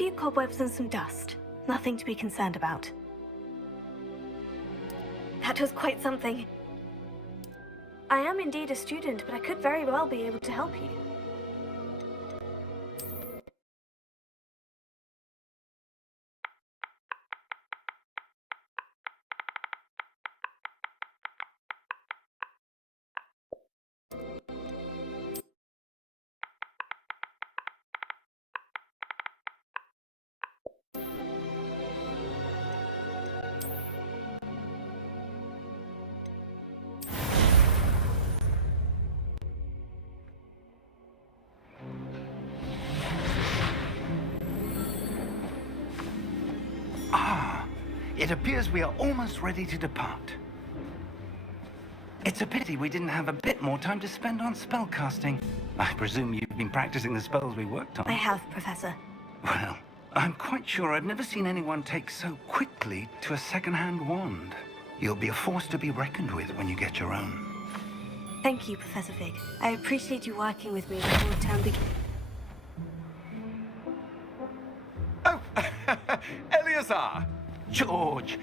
few cobwebs and some dust. Nothing to be concerned about. That was quite something. I am indeed a student, but I could very well be able to help you. It appears we are almost ready to depart. It's a pity we didn't have a bit more time to spend on spellcasting. I presume you've been practicing the spells we worked on. I have, Professor. Well, I'm quite sure I've never seen anyone take so quickly to a second-hand wand. You'll be a force to be reckoned with when you get your own. Thank you, Professor Fig. I appreciate you working with me before the term begins. Oh, Eleazar! George,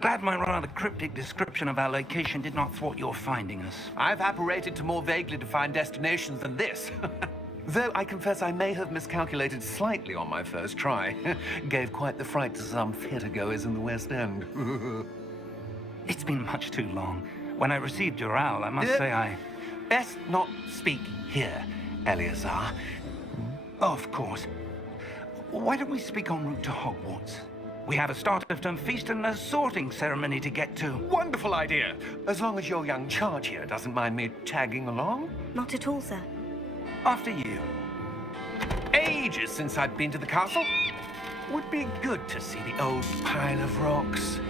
glad my rather cryptic description of our location did not thwart your finding us. I've apparated to more vaguely defined destinations than this. Though I confess I may have miscalculated slightly on my first try. Gave quite the fright to some theatre-goers in the West End. It's been much too long. When I received your owl, I must say I... Best not speak here, Eleazar. Of course. Why don't we speak en route to Hogwarts? We have a start of term feast and a sorting ceremony to get to. Wonderful idea! As long as your young charge here doesn't mind me tagging along. Not at all, sir. After you. Ages since I'd been to the castle. Would be good to see the old pile of rocks.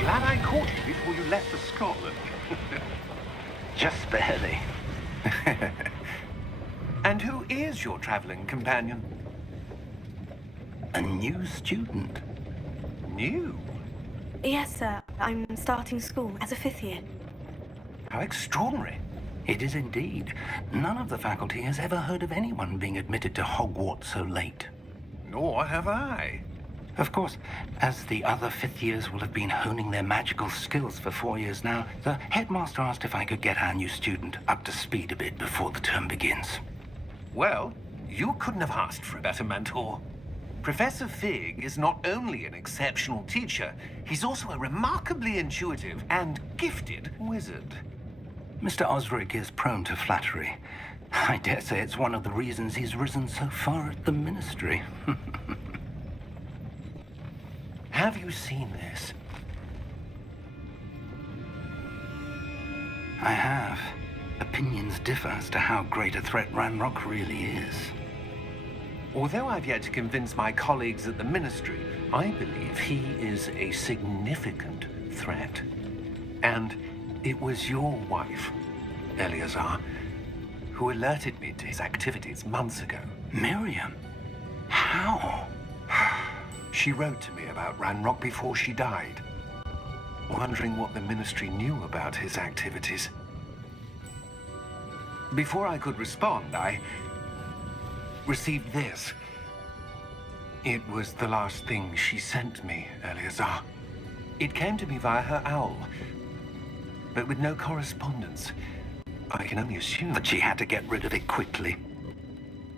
Glad I caught you before you left for Scotland. Just barely. And who is your traveling companion? A new student. New? Yes, sir. I'm starting school as a 5th year. How extraordinary. It is indeed. None of the faculty has ever heard of anyone being admitted to Hogwarts so late. Nor have I. Of course, as the other 5th years will have been honing their magical skills for 4 years now, the headmaster asked if I could get our new student up to speed a bit before the term begins. Well, you couldn't have asked for a better mentor. Professor Fig is not only an exceptional teacher, he's also a remarkably intuitive and gifted wizard. Mr. Osric is prone to flattery. I dare say it's one of the reasons he's risen so far at the ministry. Have you seen this? I have. Opinions differ as to how great a threat Ranrock really is. Although I've yet to convince my colleagues at the ministry, I believe he is a significant threat. And it was your wife, Eleazar, who alerted me to his activities months ago. Miriam? How? She wrote to me about Ranrock before she died, wondering what the ministry knew about his activities. Before I could respond, I received this. It was the last thing she sent me, Eleazar. It came to me via her owl, but with no correspondence. I can only assume. But she had to get rid of it quickly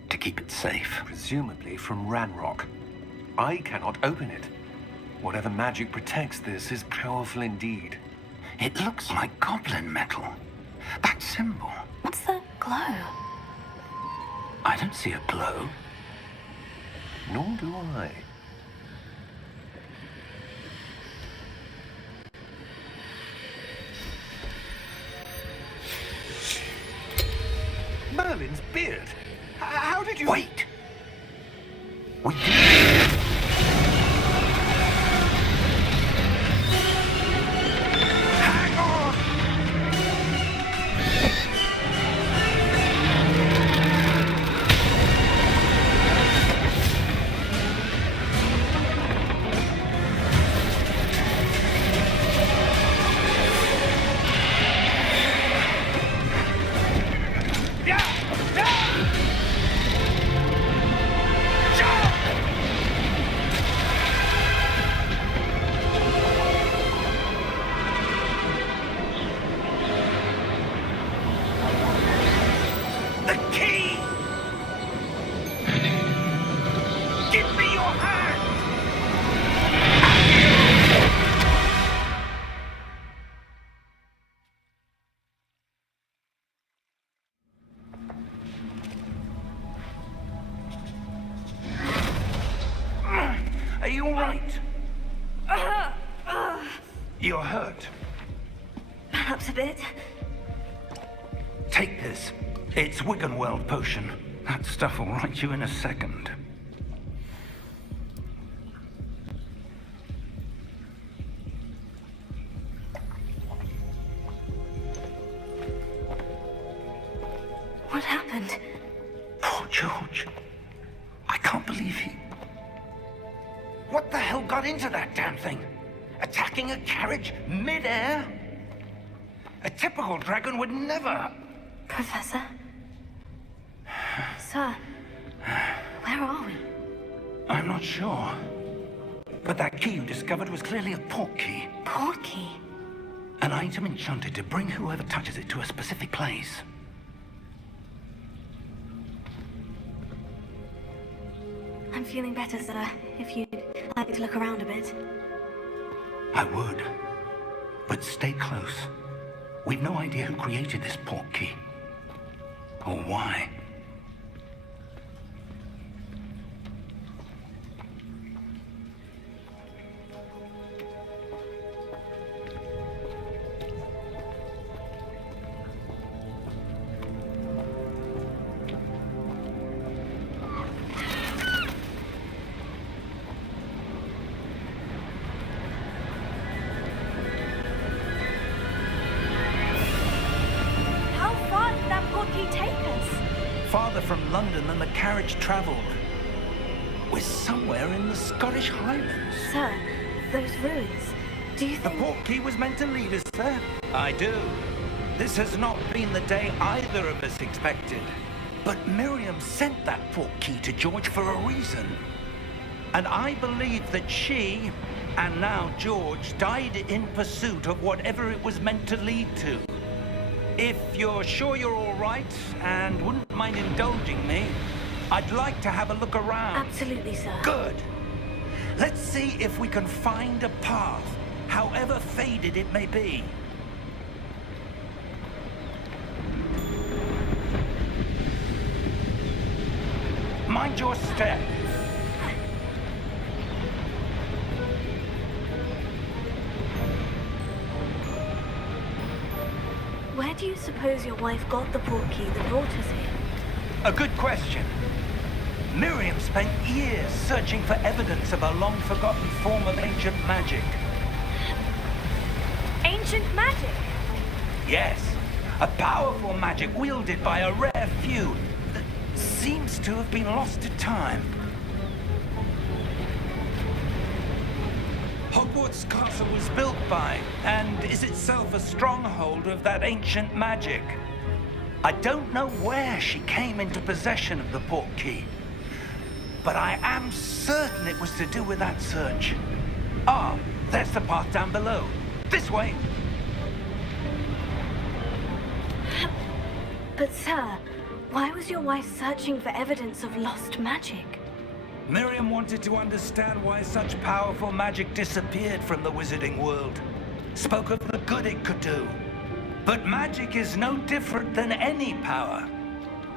to keep it safe. Presumably from Ranrock. I cannot open it. Whatever magic protects this is powerful indeed. It looks like goblin metal. That symbol. What's the glow? I don't see a glow. Nor do I. Merlin's beard. How did you... Wait! We did... Hang on! The key! Give me your hand! Are you all right? You're hurt. Perhaps a bit. Take this. It's Wiggenweld potion. That stuff will right you in a second. What happened? Poor George. I can't believe he... What the hell got into that damn thing? Attacking a carriage mid-air? A typical dragon would never... Professor? Sir, where are we? I'm not sure. But that key you discovered was clearly a port key. Port key? An item enchanted to bring whoever touches it to a specific place. I'm feeling better, sir. If you'd like to look around a bit. I would. But stay close. We've no idea who created this port key. Or why. How far did that port key take us? Farther from London than the carriage traveled. We're somewhere in the Scottish Highlands. Sir, those ruins. Do you The think... port key was meant to lead us there. I do. This has not been the day either of us expected. But Miriam sent that port key to George for a reason. And I believe that she, and now George, died in pursuit of whatever it was meant to lead to. If you're sure you're all right and wouldn't mind indulging me, I'd like to have a look around. Absolutely, sir. Good. Let's see if we can find a path, however faded it may be. Mind your step. Where do you suppose your wife got the port key that brought us here? A good question. Miriam spent years searching for evidence of a long-forgotten form of ancient magic. Ancient magic? Yes, a powerful magic wielded by a rare few that seems to have been lost to time. Hogwarts Castle was built by, and is itself a stronghold of that ancient magic. I don't know where she came into possession of the port key, but I am certain it was to do with that search. Ah, there's the path down below. This way. But sir, why was your wife searching for evidence of lost magic? Miriam wanted to understand why such powerful magic disappeared from the wizarding world. Spoke of the good it could do. But magic is no different than any power.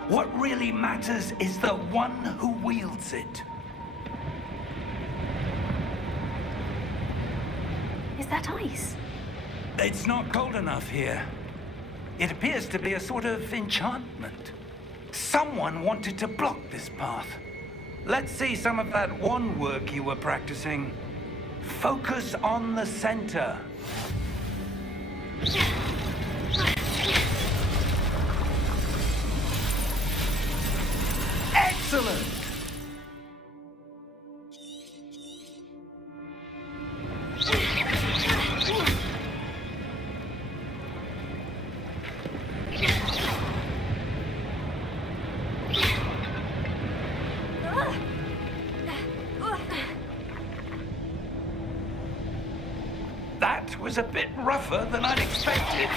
What really matters is the one who wields it. Is that ice? It's not cold enough here. It appears to be a sort of enchantment. Someone wanted to block this path. Let's see some of that wand work you were practicing. Focus on the center. Excellent! That was a bit rougher than I'd expected.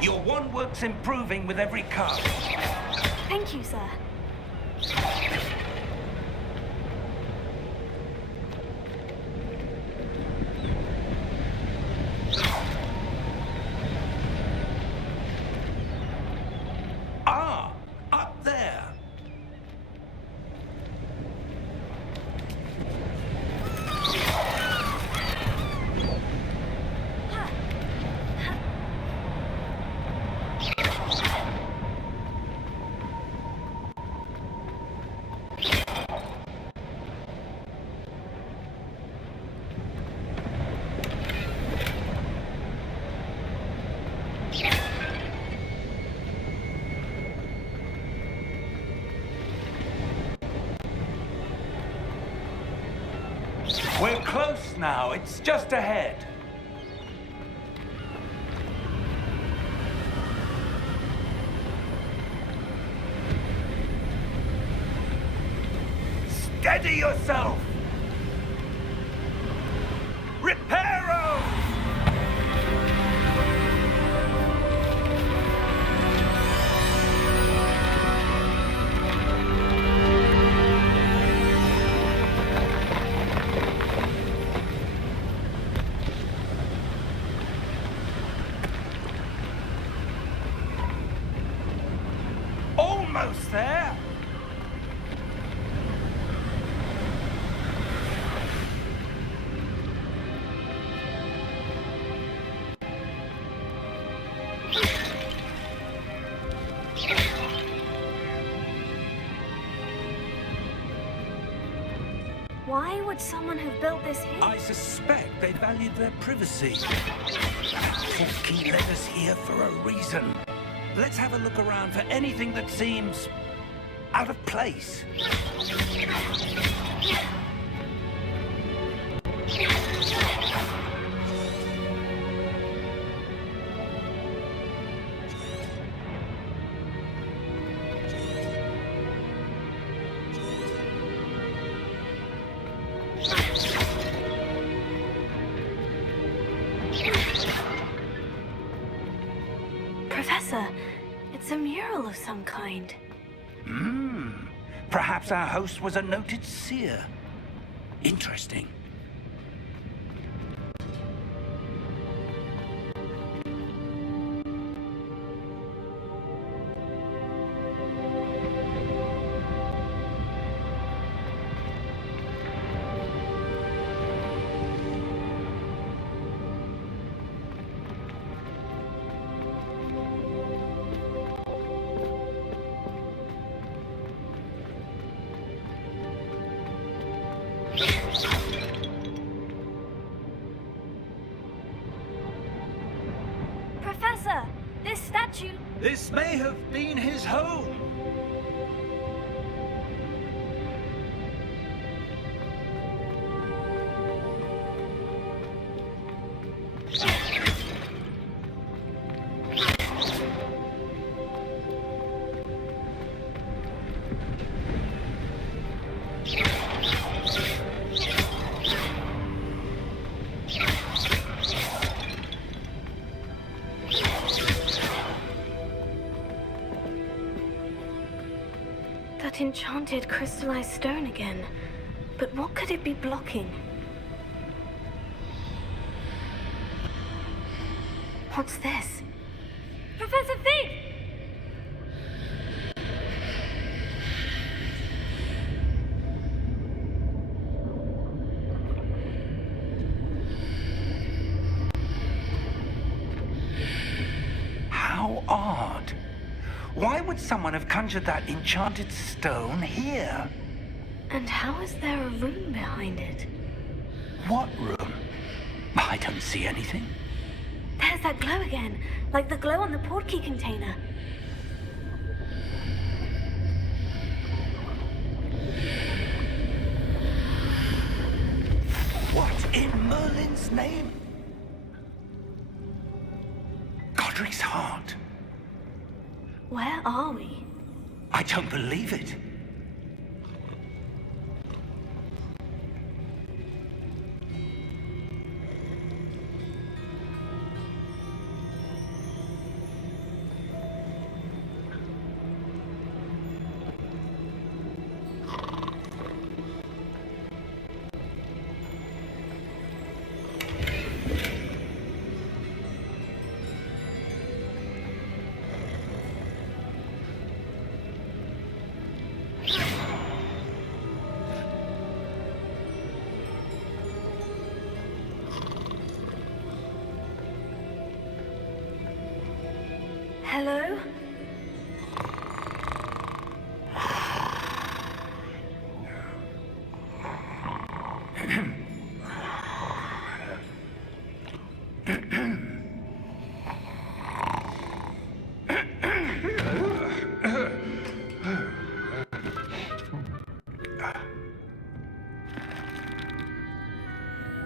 Your wand work's improving with every cast. Thank you, sir. Ah, up there. We're close now. It's just ahead. Steady yourself! Reparo! Almost there. Why would someone have built this here? I suspect they valued their privacy. That portkey led us here for a reason. Let's have a look around for anything that seems out of place. Professor, it's a mural of some kind. Perhaps our host was a noted seer. Interesting. Professor, this statue... This may have been his home. That enchanted crystallized stone again. But what could it be blocking? What's this? Professor Fig! How odd. Why would someone have conjured that enchanted stone here? And how is there a room behind it? What room? I don't see anything. There's that glow again, like the glow on the portkey container. What in Merlin's name? Godric's heart. Where are we? I don't believe it. Hello?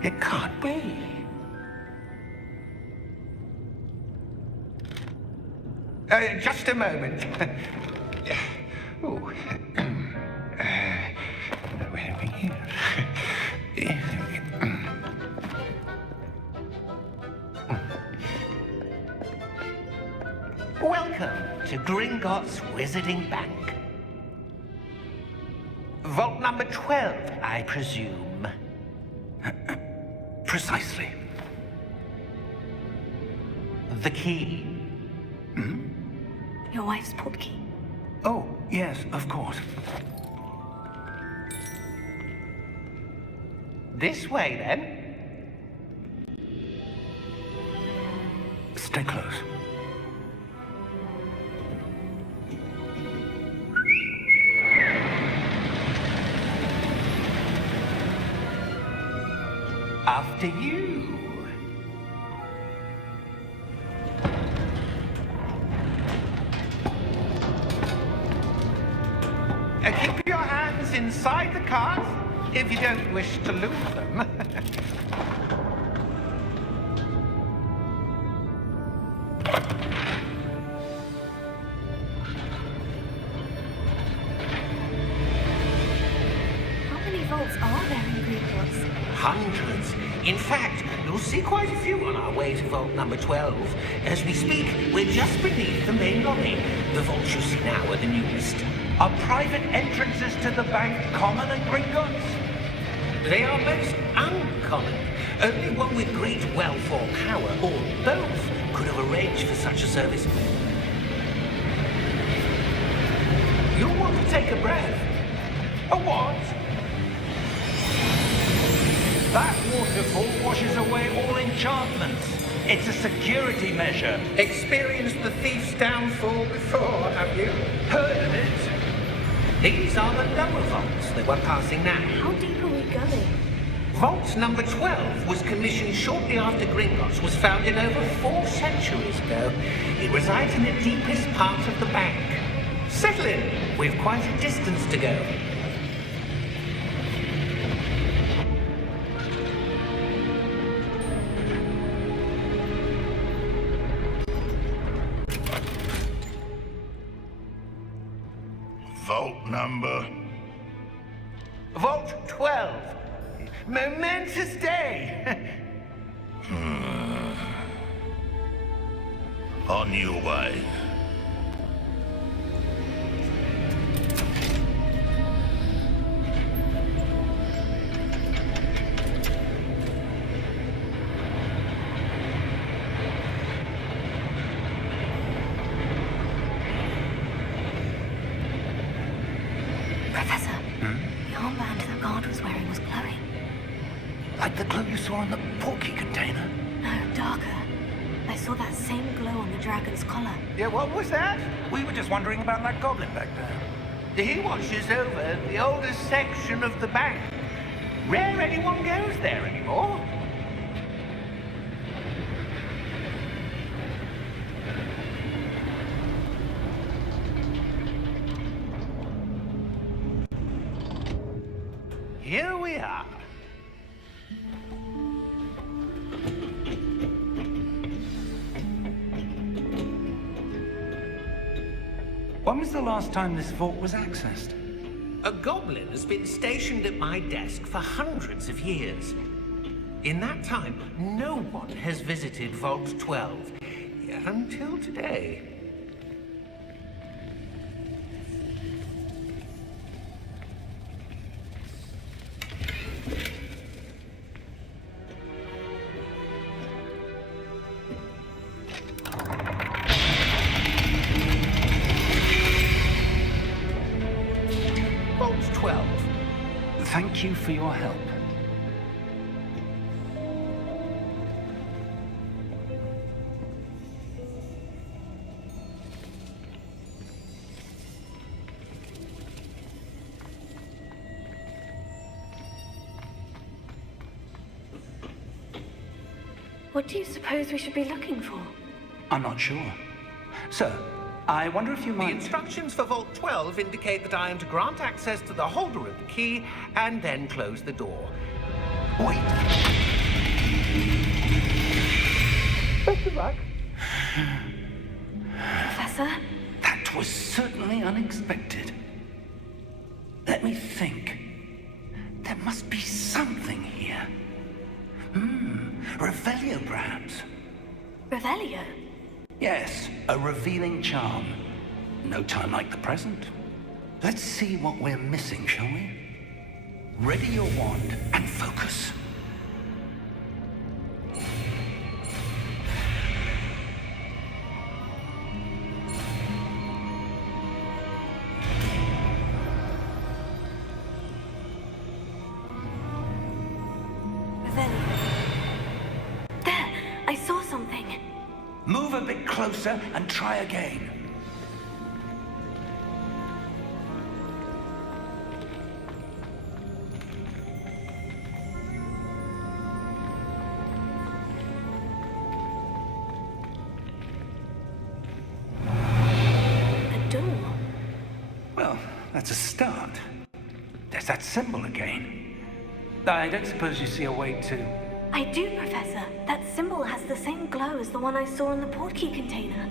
It can't be. Just a moment. Oh. Where are we here? Welcome to Gringotts Wizarding Bank. Vault number 12, I presume. Precisely. The key. Your wife's portkey. Oh, yes, of course. This way, then. Stay close. After you. Keep your hands inside the cart if you don't wish to lose them. How many vaults are there in Hogwarts? Hundreds. In fact, you'll see quite a few on our way to vault number 12. As we speak, we're just beneath the main lobby. The vaults you see now are the newest. Are private entrances to the bank common at Gringotts? They are most uncommon. Only one with great wealth or power, or both, could have arranged for such a service. You'll want to take a breath. A what? That waterfall washes away all enchantments. It's a security measure. Experienced the thief's downfall before, have you? Heard of it? These are the lower vaults that we're passing now. How deep are we going? Vault number 12 was commissioned shortly after Gringotts was founded over 4 centuries ago. It resides in the deepest part of the bank. Settle in. We've quite a distance to go. Vault number? Vault 12. Momentous day. On your way. Like the glow you saw in the portkey container? No, darker. I saw that same glow on the dragon's collar. Yeah, what was that? We were just wondering about that goblin back there. He watches over the oldest section of the bank. Rare anyone goes there anymore. Here we are. When was the last time this vault was accessed? A goblin has been stationed at my desk for hundreds of years. In that time, no one has visited Vault 12 until today. Vault 12. Thank you for your help. What do you suppose we should be looking for? I'm not sure. Sir, I wonder if you The might... instructions for Vault 12 indicate that I am to grant access to the holder of the key and then close the door. Wait. Best of luck. Professor? That was certainly unexpected. Let me think. There must be something here. Revelio, perhaps. Revelio? Yes, a revealing charm. No time like the present. Let's see what we're missing, shall we? Ready your wand and focus. Revelio. There! I saw something. Move a bit closer and try again. A door. Well, that's a start. There's that symbol again. I don't suppose you see a way to... I do, Professor. That symbol has the same glow as the one I saw in the portkey container.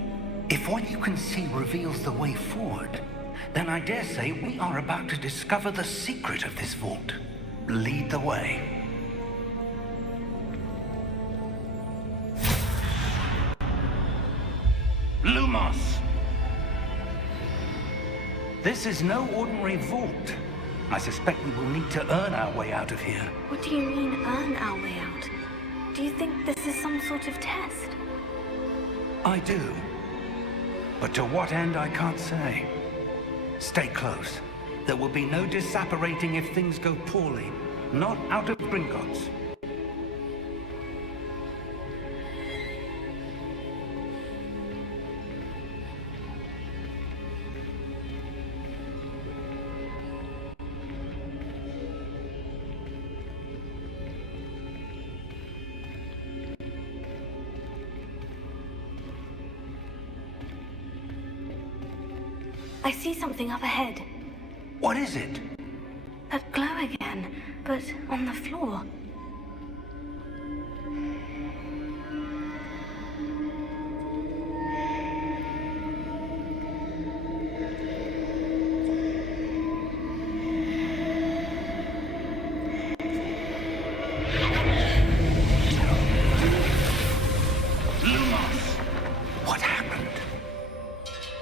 If what you can see reveals the way forward, then I dare say we are about to discover the secret of this vault. Lead the way. Lumos! This is no ordinary vault. I suspect we will need to earn our way out of here. What do you mean, earn our way out? Do you think this is some sort of test? I do. But to what end, I can't say. Stay close. There will be no disapparating if things go poorly. Not out of Gringotts. I see something up ahead. What is it? That glow again, but on the floor.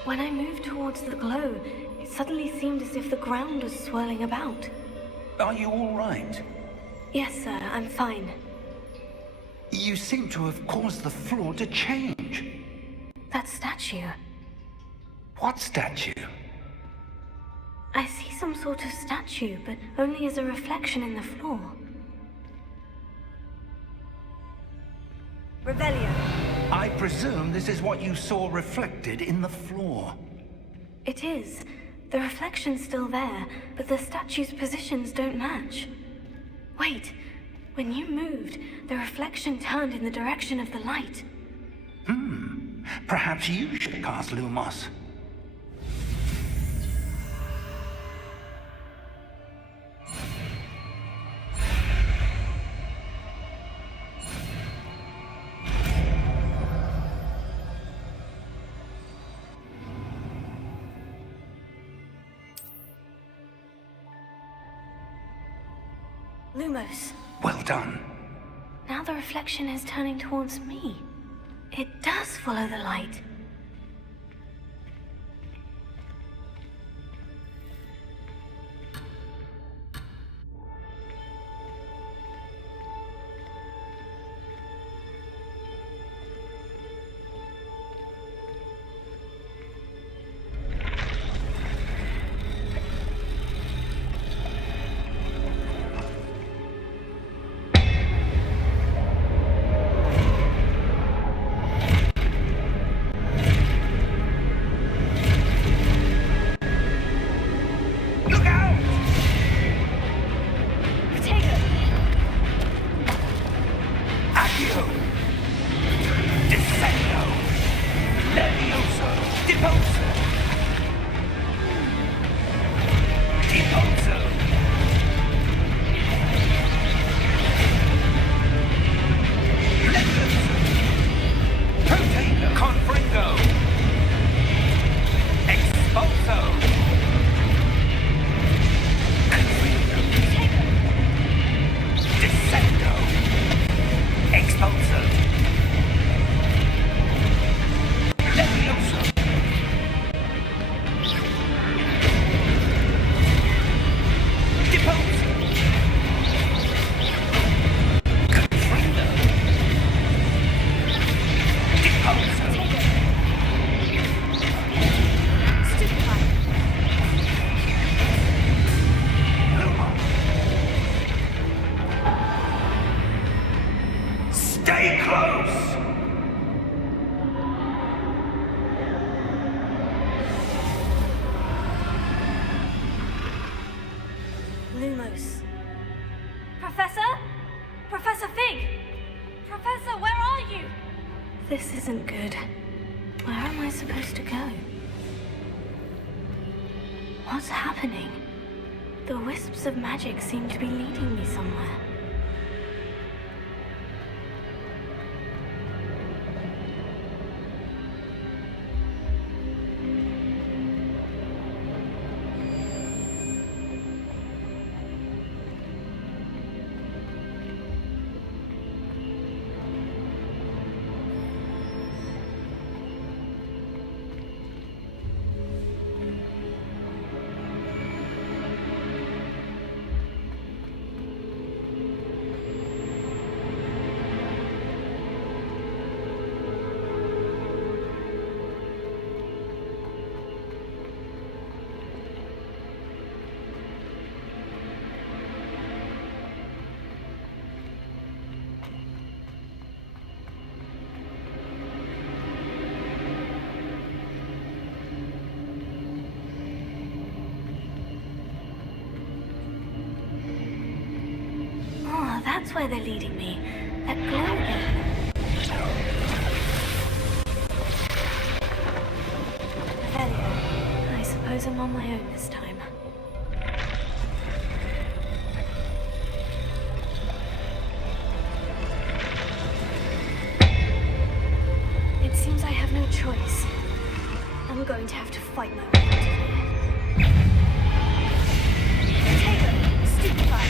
When I moved towards the glow, it suddenly seemed as if the ground was swirling about. Are you all right? Yes, sir, I'm fine. You seem to have caused the floor to change. That statue. What statue? I see some sort of statue, but only as a reflection in the floor. Revelio. I presume this is what you saw reflected in the floor. It is. The reflection's still there, but the statue's positions don't match. Wait. When you moved, the reflection turned in the direction of the light. Perhaps you should cast Lumos. Lumos. Well done. Now the reflection is turning towards me. It does follow the light. Lumos. Professor? Professor Fig! Professor, where are you? This isn't good. Where am I supposed to go? What's happening? The wisps of magic seem to be leading me somewhere. That's where they're leading me. That glow again. Revelio. I suppose I'm on my own this time. It seems I have no choice. I'm going to have to fight my way out of here. Potato! Stupefy!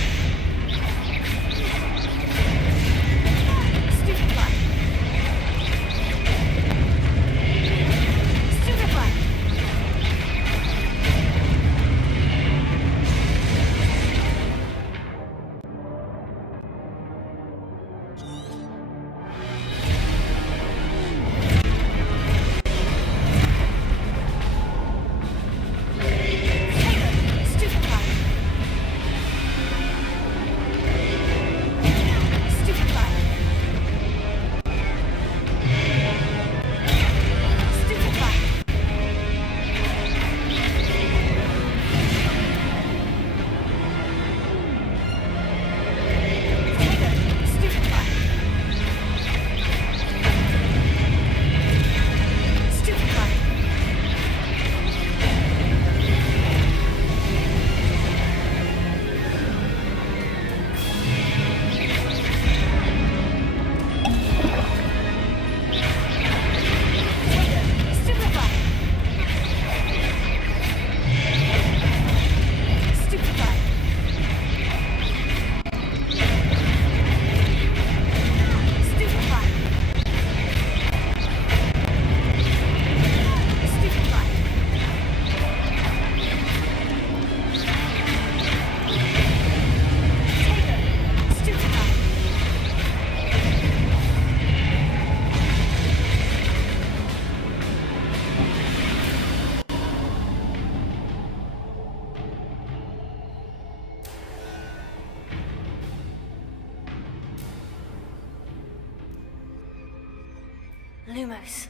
Lumos.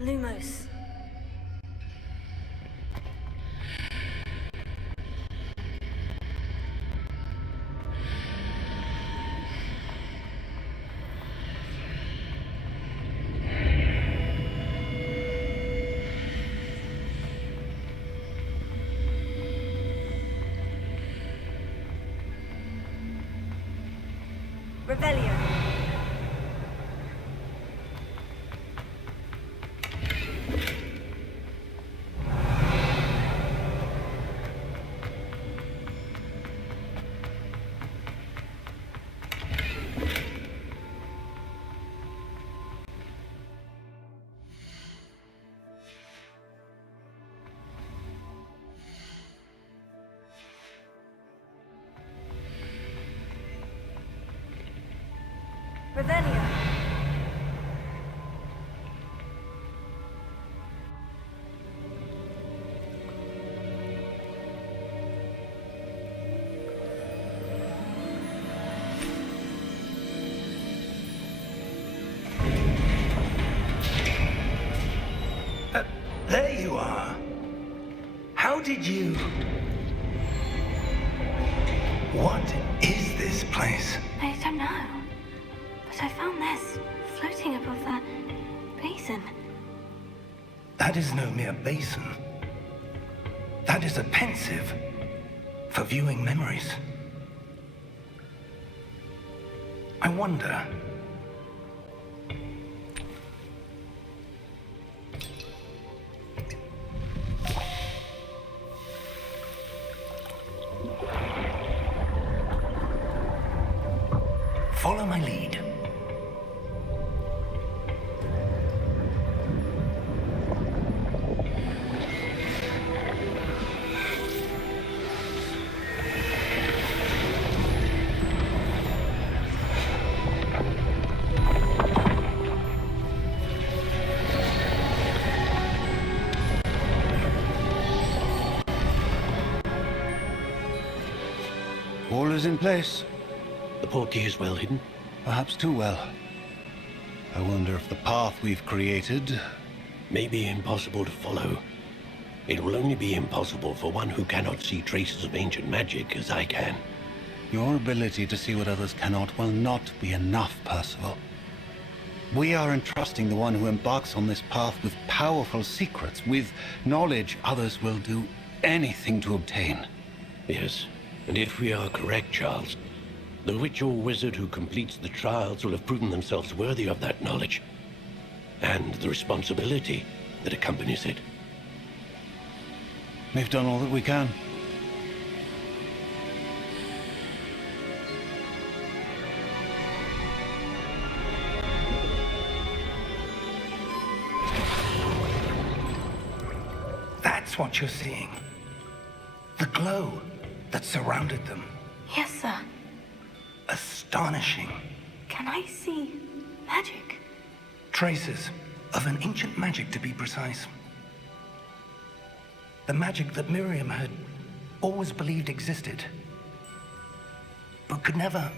Lumos. Rebellion. Rebellion. There you are. How did you... What is this place? I don't know. But I found this floating above that basin. That is no mere basin. That is a pensive for viewing memories. I wonder... Follow my lead. All is in place. The portkey is well hidden. Perhaps too well. I wonder if the path we've created... May be impossible to follow. It will only be impossible for one who cannot see traces of ancient magic as I can. Your ability to see what others cannot will not be enough, Percival. We are entrusting the one who embarks on this path with powerful secrets, with knowledge others will do anything to obtain. Yes, and if we are correct, Charles, the witch or wizard who completes the trials will have proven themselves worthy of that knowledge, and the responsibility that accompanies it. We've done all that we can. That's what you're seeing. The glow that surrounded them. Yes, sir. Astonishing. Can I see magic? Traces of an ancient magic, to be precise. The magic that Miriam had always believed existed, but could never...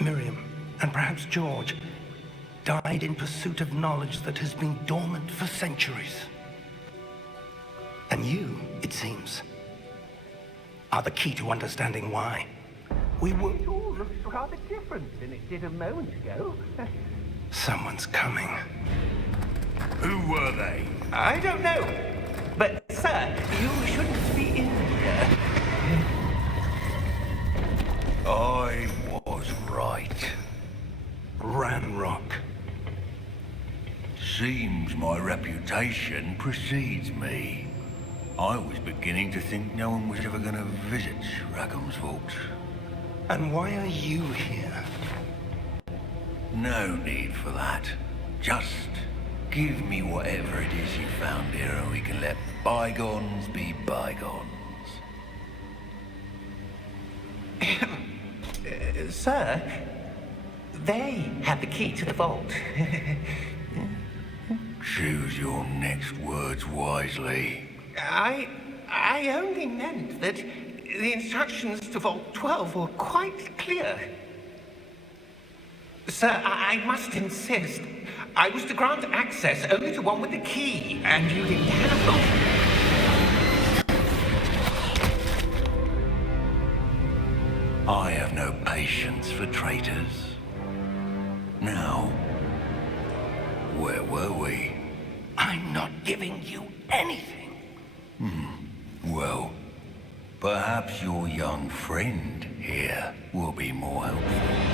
Miriam, and perhaps George, died in pursuit of knowledge that has been dormant for centuries. And you, it seems, are the key to understanding why. We were... It all looks rather different than it did a moment ago. Someone's coming. Who were they? I don't know. But, sir, you shouldn't be in here. I was right. Ranrock. Seems my reputation precedes me. I was beginning to think no one was ever going to visit Rackham's vault. And why are you here? No need for that. Just give me whatever it is you found here and we can let bygones be bygones. Sir, they have the key to the vault. Choose your next words wisely. I only meant that the instructions to Vault 12 were quite clear. Sir, I must insist. I was to grant access only to one with the key, and you didn't have one. I have no patience for traitors. Now, where were we? I'm not giving you anything. Well, perhaps your young friend here will be more helpful.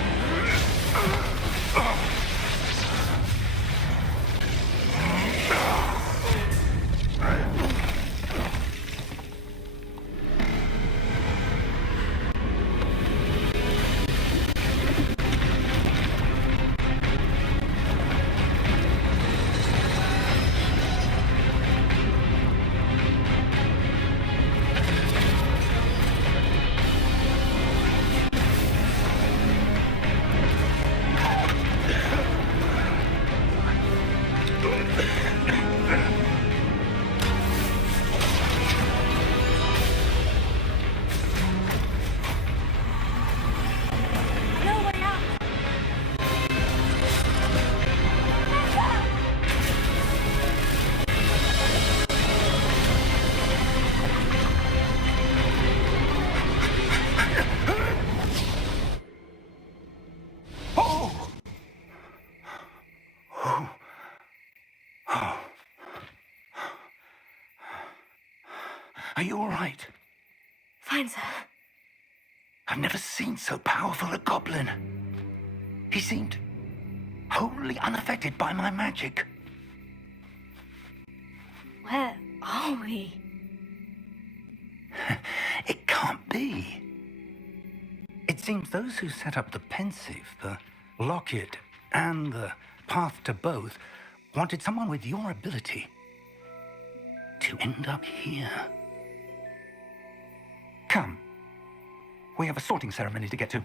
Are you all right? Fine, sir. I've never seen so powerful a goblin. He seemed wholly unaffected by my magic. Where are we? It can't be. It seems those who set up the pensive, the locket, and the path to both wanted someone with your ability to end up here. Come. We have a sorting ceremony to get to.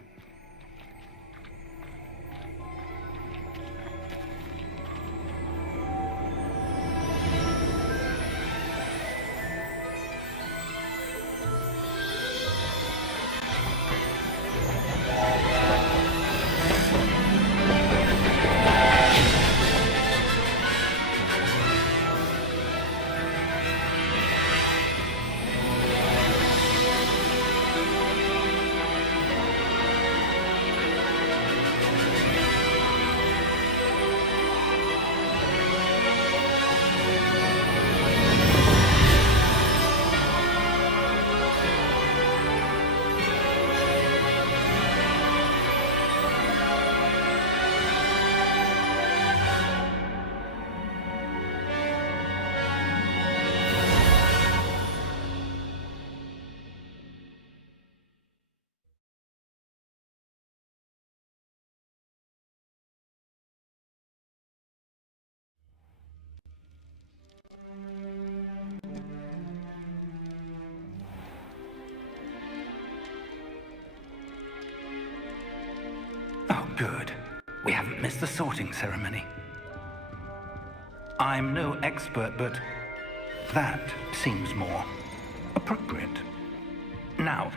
Oh, good. We haven't missed the sorting ceremony. I'm no expert, but that seems more appropriate. Now,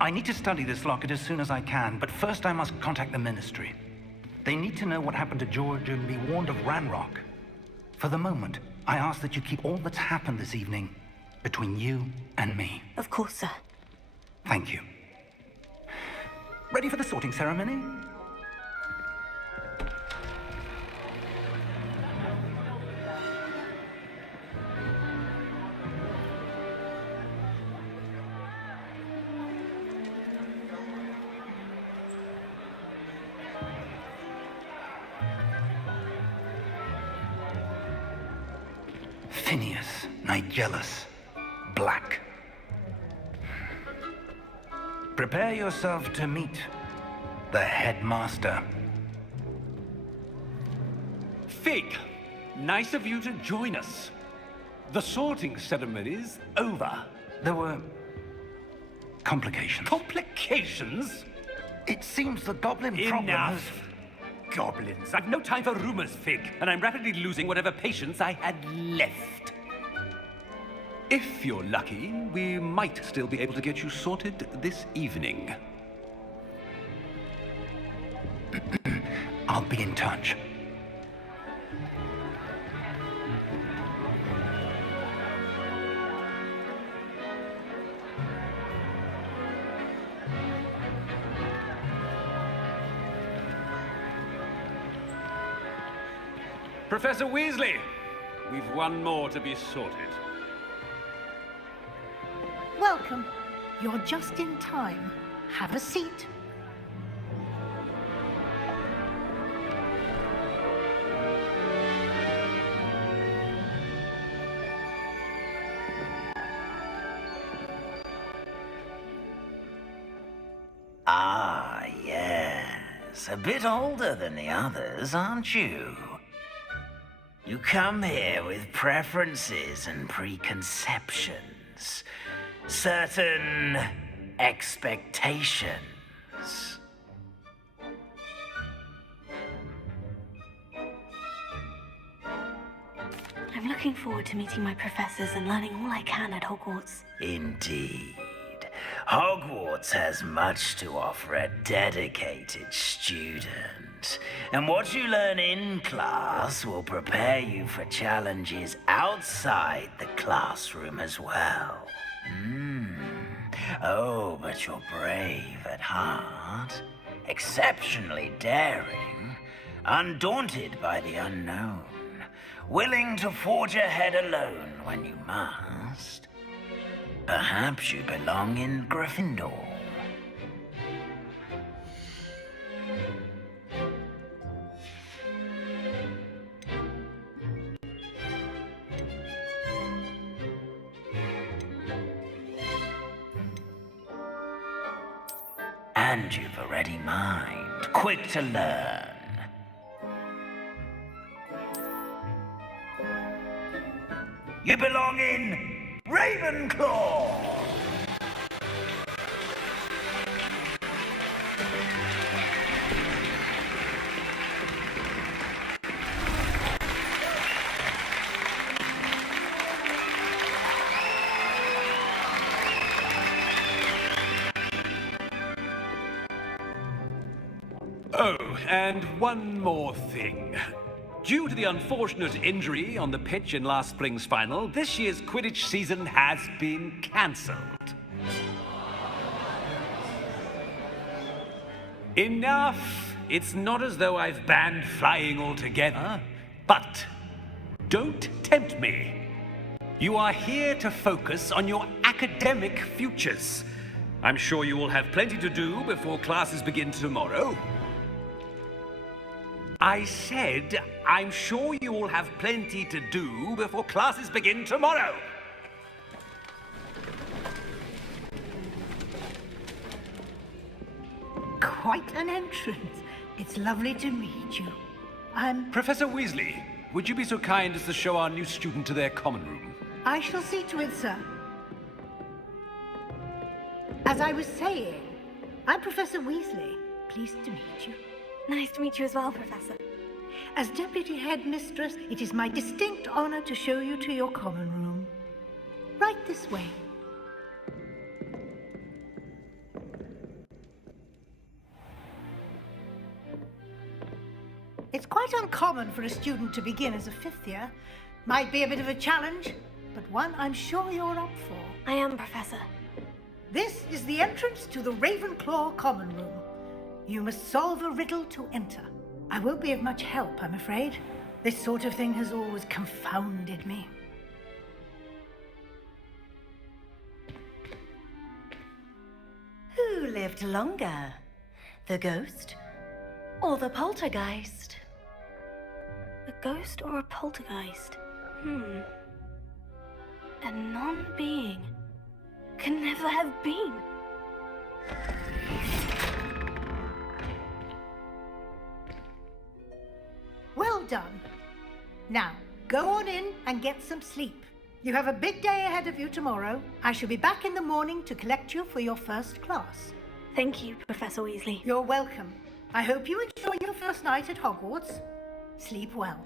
I need to study this locket as soon as I can, but first I must contact the Ministry. They need to know what happened to George and be warned of Ranrock. For the moment, I ask that you keep all that's happened this evening between you and me. Of course, sir. Thank you. Ready for the sorting ceremony? Phineas, Nigellus, Black. Prepare yourself to meet the headmaster. Fig, nice of you to join us. The sorting ceremony's over. There were complications. Complications? It seems the goblin problem has... Enough! Goblins. I've no time for rumors, Fig, and I'm rapidly losing whatever patience I had left. If you're lucky, we might still be able to get you sorted this evening. I'll be in touch. Professor Weasley, we've one more to be sorted. Welcome. You're just in time. Have a seat. Ah, yes. A bit older than the others, aren't you? You come here with preferences and preconceptions. Certain expectations. I'm looking forward to meeting my professors and learning all I can at Hogwarts. Indeed. Hogwarts has much to offer a dedicated student. And what you learn in class will prepare you for challenges outside the classroom as well. Oh, but you're brave at heart, exceptionally daring, undaunted by the unknown, willing to forge ahead alone when you must. Perhaps you belong in Gryffindor. And you've a ready mind, quick to learn. You belong in Ravenclaw! Oh, and one more thing. Due to the unfortunate injury on the pitch in last spring's final, this year's Quidditch season has been cancelled. Enough! It's not as though I've banned flying altogether, but don't tempt me. You are here to focus on your academic futures. I'm sure you will have plenty to do before classes begin tomorrow. I said, I'm sure you will have plenty to do before classes begin tomorrow. Quite an entrance. It's lovely to meet you. Professor Weasley, would you be so kind as to show our new student to their common room? I shall see to it, sir. As I was saying, I'm Professor Weasley. Pleased to meet you. Nice to meet you as well, Professor. As Deputy Headmistress, it is my distinct honor to show you to your common room. Right this way. quite uncommon for a student to begin as a fifth year. Might be a bit of a challenge, but one I'm sure you're up for. I am, Professor. This is the entrance to the Ravenclaw common room. You must solve a riddle to enter. I won't be of much help, I'm afraid. This sort of thing has always confounded me. Who lived longer? The ghost or the poltergeist? A ghost or a poltergeist? A non-being can never have been. Well done. Now, go on in and get some sleep. You have a big day ahead of you tomorrow. I shall be back in the morning to collect you for your first class. Thank you, Professor Weasley. You're welcome. I hope you enjoy your first night at Hogwarts. Sleep well.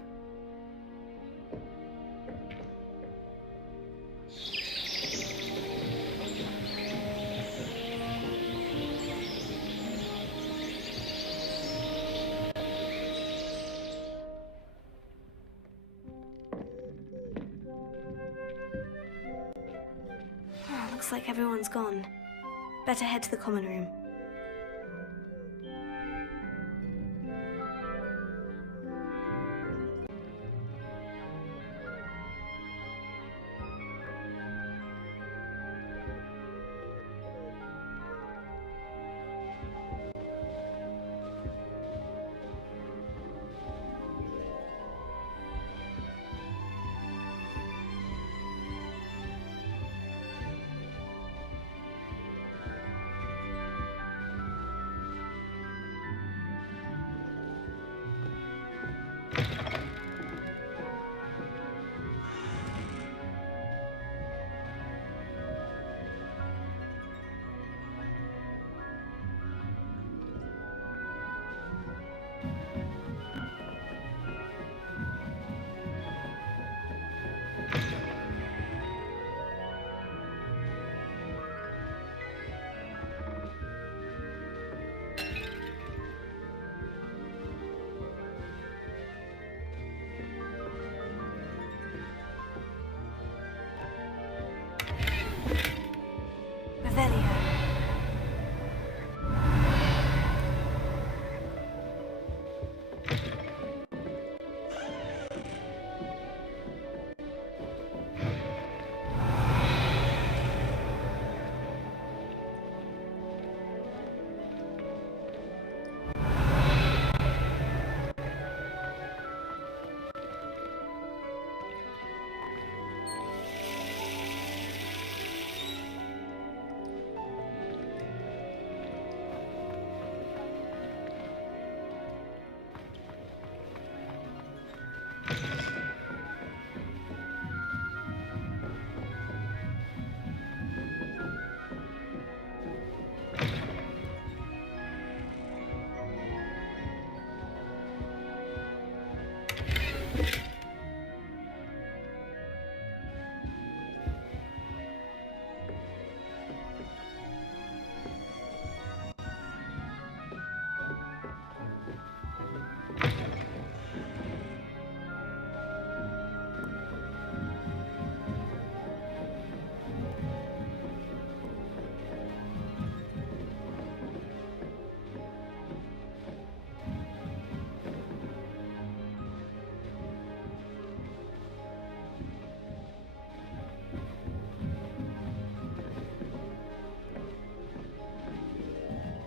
Looks like everyone's gone. Better head to the common room.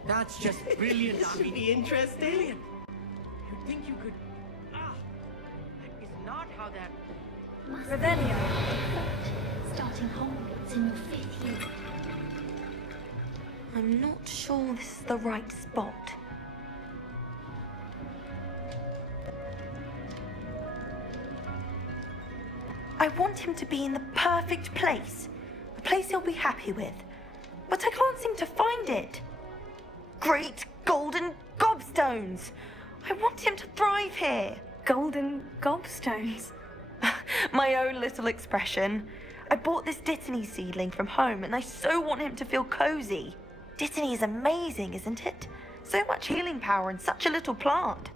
That's just brilliant. I'm really interested. You'd think you could... that is not how that... Revelio. Starting Hogwarts in your 5th year. I'm not sure this is the right spot. I want him to be in the perfect place. A place he'll be happy with. But I can't seem to find it. Great golden gobstones! I want him to thrive here. Golden gobstones? My own little expression. I bought this Dittany seedling from home and I so want him to feel cozy. Dittany is amazing, isn't it? So much healing power in such a little plant.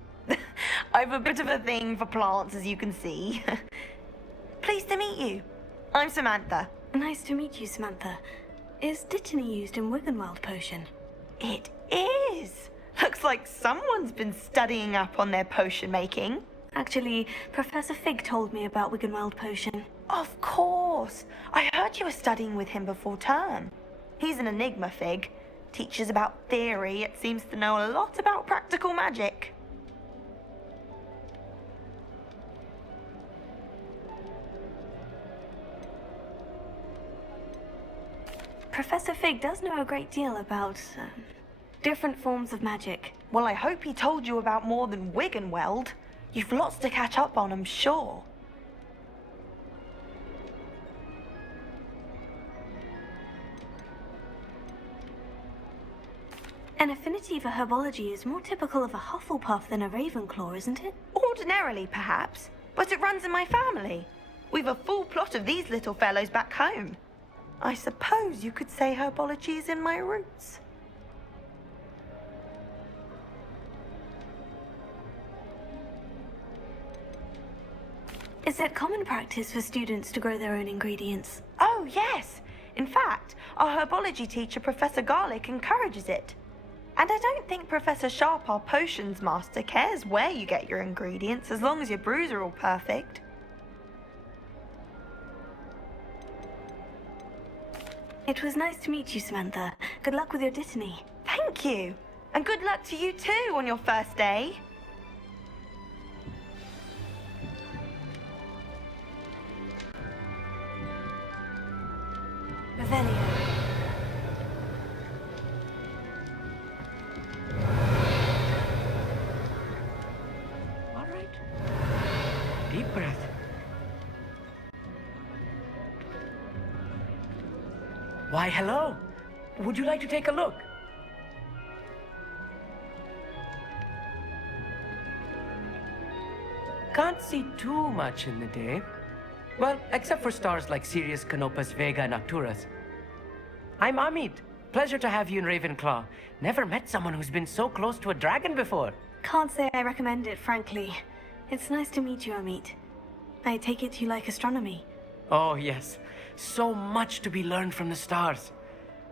I've a bit of a thing for plants, as you can see. Pleased to meet you. I'm Samantha. Nice to meet you, Samantha. Is Dittany used in Wiggenweld potion? It is. Looks like someone's been studying up on their potion making. Actually, Professor Fig told me about Wiggenweld potion. Of course. I heard you were studying with him before term. He's an enigma, Fig. Teaches about theory, yet seems to know a lot about practical magic. Professor Fig does know a great deal about different forms of magic. Well, I hope he told you about more than Wiggenweld. You've lots to catch up on, I'm sure. An affinity for herbology is more typical of a Hufflepuff than a Ravenclaw, isn't it? Ordinarily, perhaps, but it runs in my family. We've a full plot of these little fellows back home. I suppose you could say herbology is in my roots. Is it common practice for students to grow their own ingredients? Oh, yes. In fact, our herbology teacher, Professor Garlick, encourages it. And I don't think Professor Sharp, our potions master, cares where you get your ingredients, as long as your brews are all perfect. It was nice to meet you, Samantha. Good luck with your Dittany. Thank you. And good luck to you too on your first day. Revelio. All right. Deep breath. Why, hello. Would you like to take a look? Can't see too much in the day. Well, except for stars like Sirius, Canopus, Vega, and Arcturus. I'm Amit. Pleasure to have you in Ravenclaw. Never met someone who's been so close to a dragon before. Can't say I recommend it, frankly. It's nice to meet you, Amit. I take it you like astronomy. Oh, yes. So much to be learned from the stars.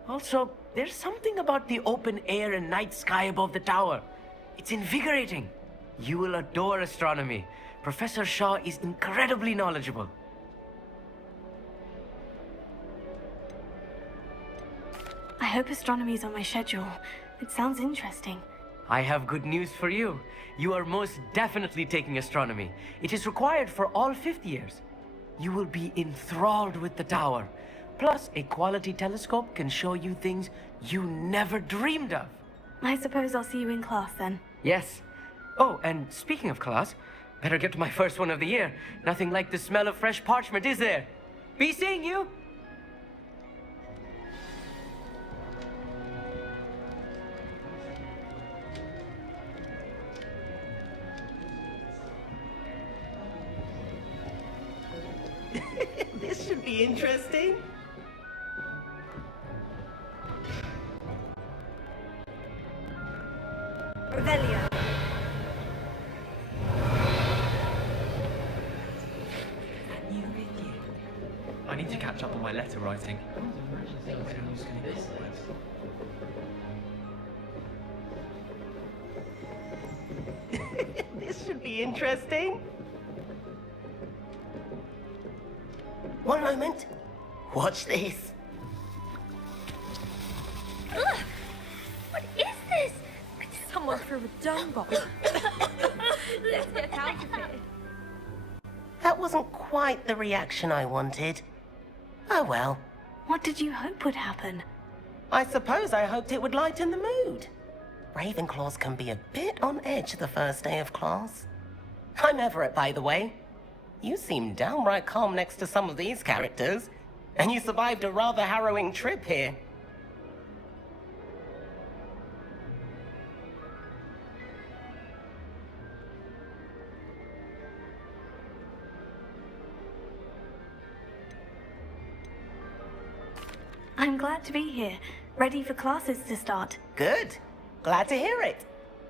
Also, there's something about the open air and night sky above the tower. It's invigorating. You will adore astronomy. Professor Shaw is incredibly knowledgeable. I hope astronomy's on my schedule. It sounds interesting. I have good news for you. You are most definitely taking astronomy. It is required for all 5th years. You will be enthralled with the tower. Plus, a quality telescope can show you things you never dreamed of. I suppose I'll see you in class then. Yes. Oh, and speaking of class, better get to my first one of the year. Nothing like the smell of fresh parchment, is there? Be seeing you! This should be interesting. Revelio. I need to catch up on my letter writing. This should be interesting. One moment. Watch this. Ugh! What is this? Someone threw a dung bomb. Let's get out of here. That wasn't quite the reaction I wanted. Oh well. What did you hope would happen? I suppose I hoped it would lighten the mood. Ravenclaws can be a bit on edge the first day of class. I'm Everett, by the way. You seem downright calm next to some of these characters, and you survived a rather harrowing trip here. I'm glad to be here, ready for classes to start. Good. Glad to hear it.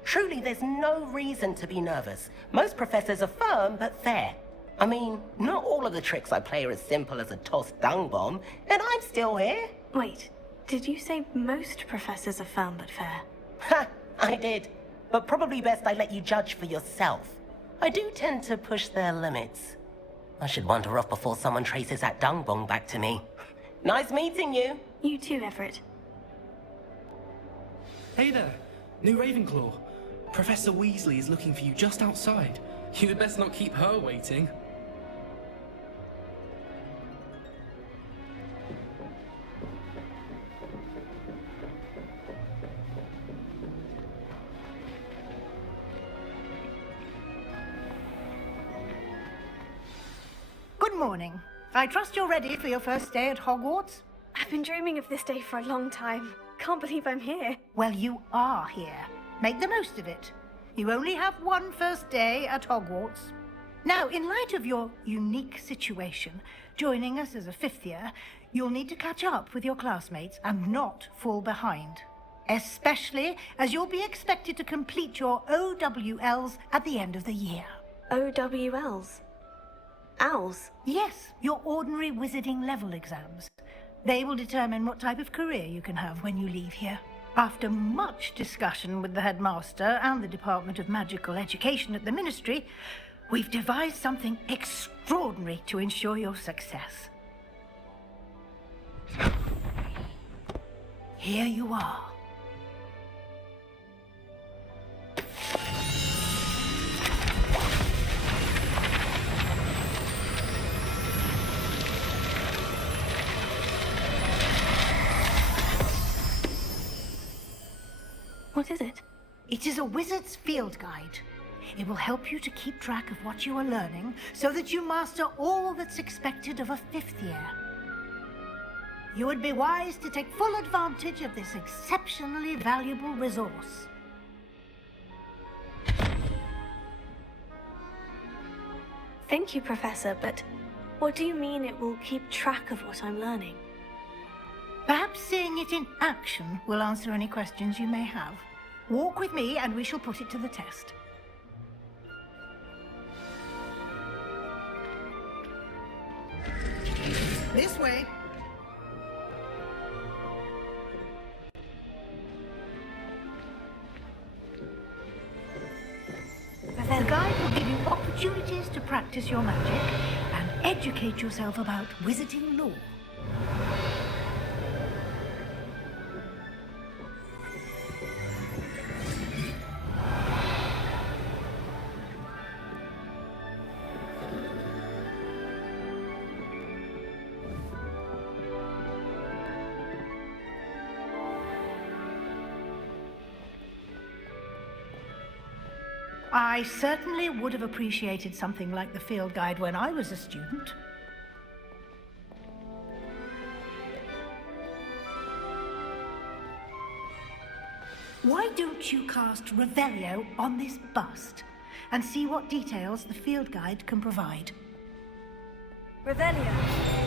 Truly, there's no reason to be nervous. Most professors are firm but fair. I mean, not all of the tricks I play are as simple as a tossed dung bomb, and I'm still here. Wait, did you say most professors are firm but fair? Ha! I did. But probably best I let you judge for yourself. I do tend to push their limits. I should wander off before someone traces that dung bomb back to me. Nice meeting you. You too, Everett. Hey there, new Ravenclaw. Professor Weasley is looking for you just outside. You'd best not keep her waiting. Good morning. I trust you're ready for your first day at Hogwarts? I've been dreaming of this day for a long time. Can't believe I'm here. Well, you are here. Make the most of it. You only have one first day at Hogwarts. Now, in light of your unique situation, joining us as a fifth year, you'll need to catch up with your classmates and not fall behind. Especially as you'll be expected to complete your OWLs at the end of the year. OWLs? Owls? Yes, your ordinary wizarding level exams. They will determine what type of career you can have when you leave here. After much discussion with the headmaster and the Department of Magical Education at the Ministry, we've devised something extraordinary to ensure your success. Here you are. What is it? It is a wizard's field guide. It will help you to keep track of what you are learning so that you master all that's expected of a fifth year. You would be wise to take full advantage of this exceptionally valuable resource. Thank you, Professor, but what do you mean it will keep track of what I'm learning? Perhaps seeing it in action will answer any questions you may have. Walk with me and we shall put it to the test. This way. The guide will give you opportunities to practice your magic and educate yourself about wizarding lore. I certainly would have appreciated something like the field guide when I was a student. Why don't you cast Revelio on this bust and see what details the field guide can provide? Revelio.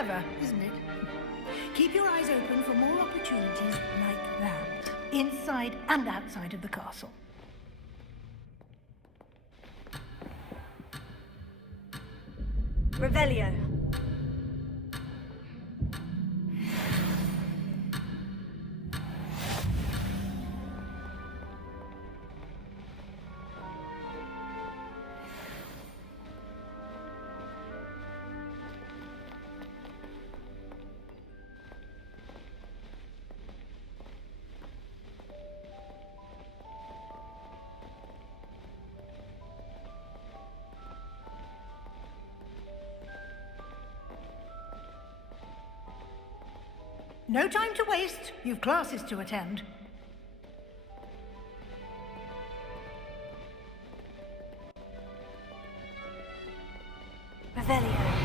Clever, isn't it? Keep your eyes open for more opportunities like that, inside and outside of the castle. Revelio. No time to waste. You've classes to attend. Revelio.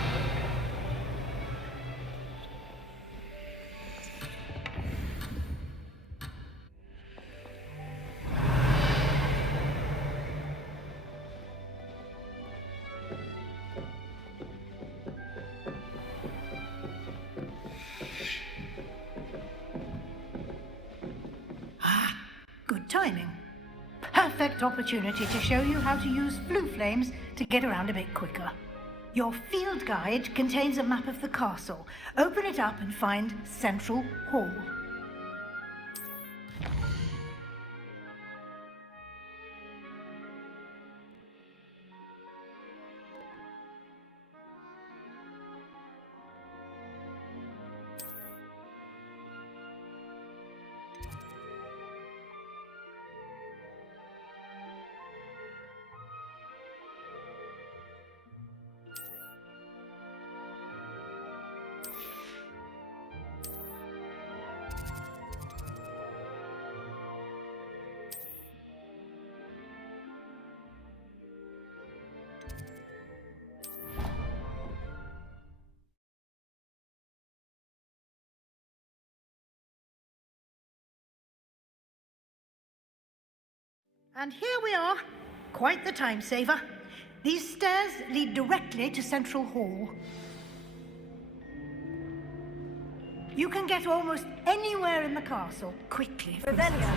Good timing. Perfect opportunity to show you how to use flue flames to get around a bit quicker. Your field guide contains a map of the castle. Open it up and find Central Hall. And here we are. Quite the time saver. These stairs lead directly to Central Hall. You can get almost anywhere in the castle quickly. Revelio.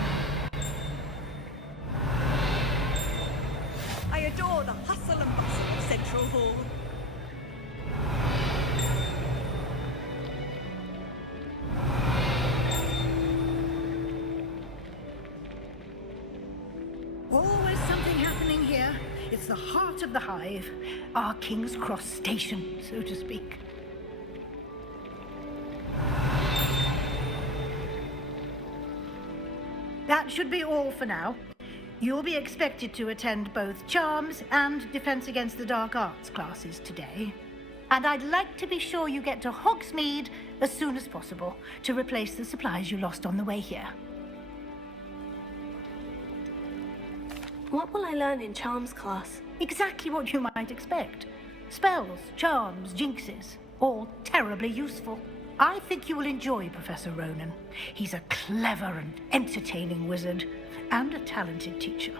I adore the hustle and bustle of Central Hall. Always something happening here. It's the heart of the hive. Our King's Cross station, so to speak. That should be all for now. You'll be expected to attend both Charms and Defense Against the Dark Arts classes today. And I'd like to be sure you get to Hogsmeade as soon as possible to replace the supplies you lost on the way here. What will I learn in Charms class? Exactly what you might expect. Spells, charms, jinxes, all terribly useful. I think you will enjoy Professor Ronan. He's a clever and entertaining wizard, and a talented teacher.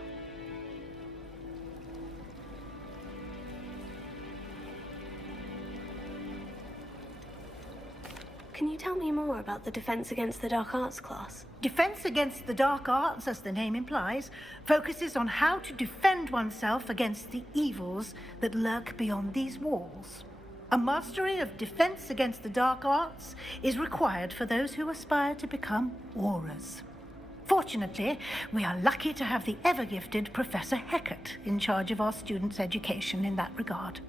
Can you tell me more about the Defense Against the Dark Arts class? Defense Against the Dark Arts, as the name implies, focuses on how to defend oneself against the evils that lurk beyond these walls. A mastery of Defense Against the Dark Arts is required for those who aspire to become Aurors. Fortunately, we are lucky to have the ever-gifted Professor Hecat in charge of our students' education in that regard.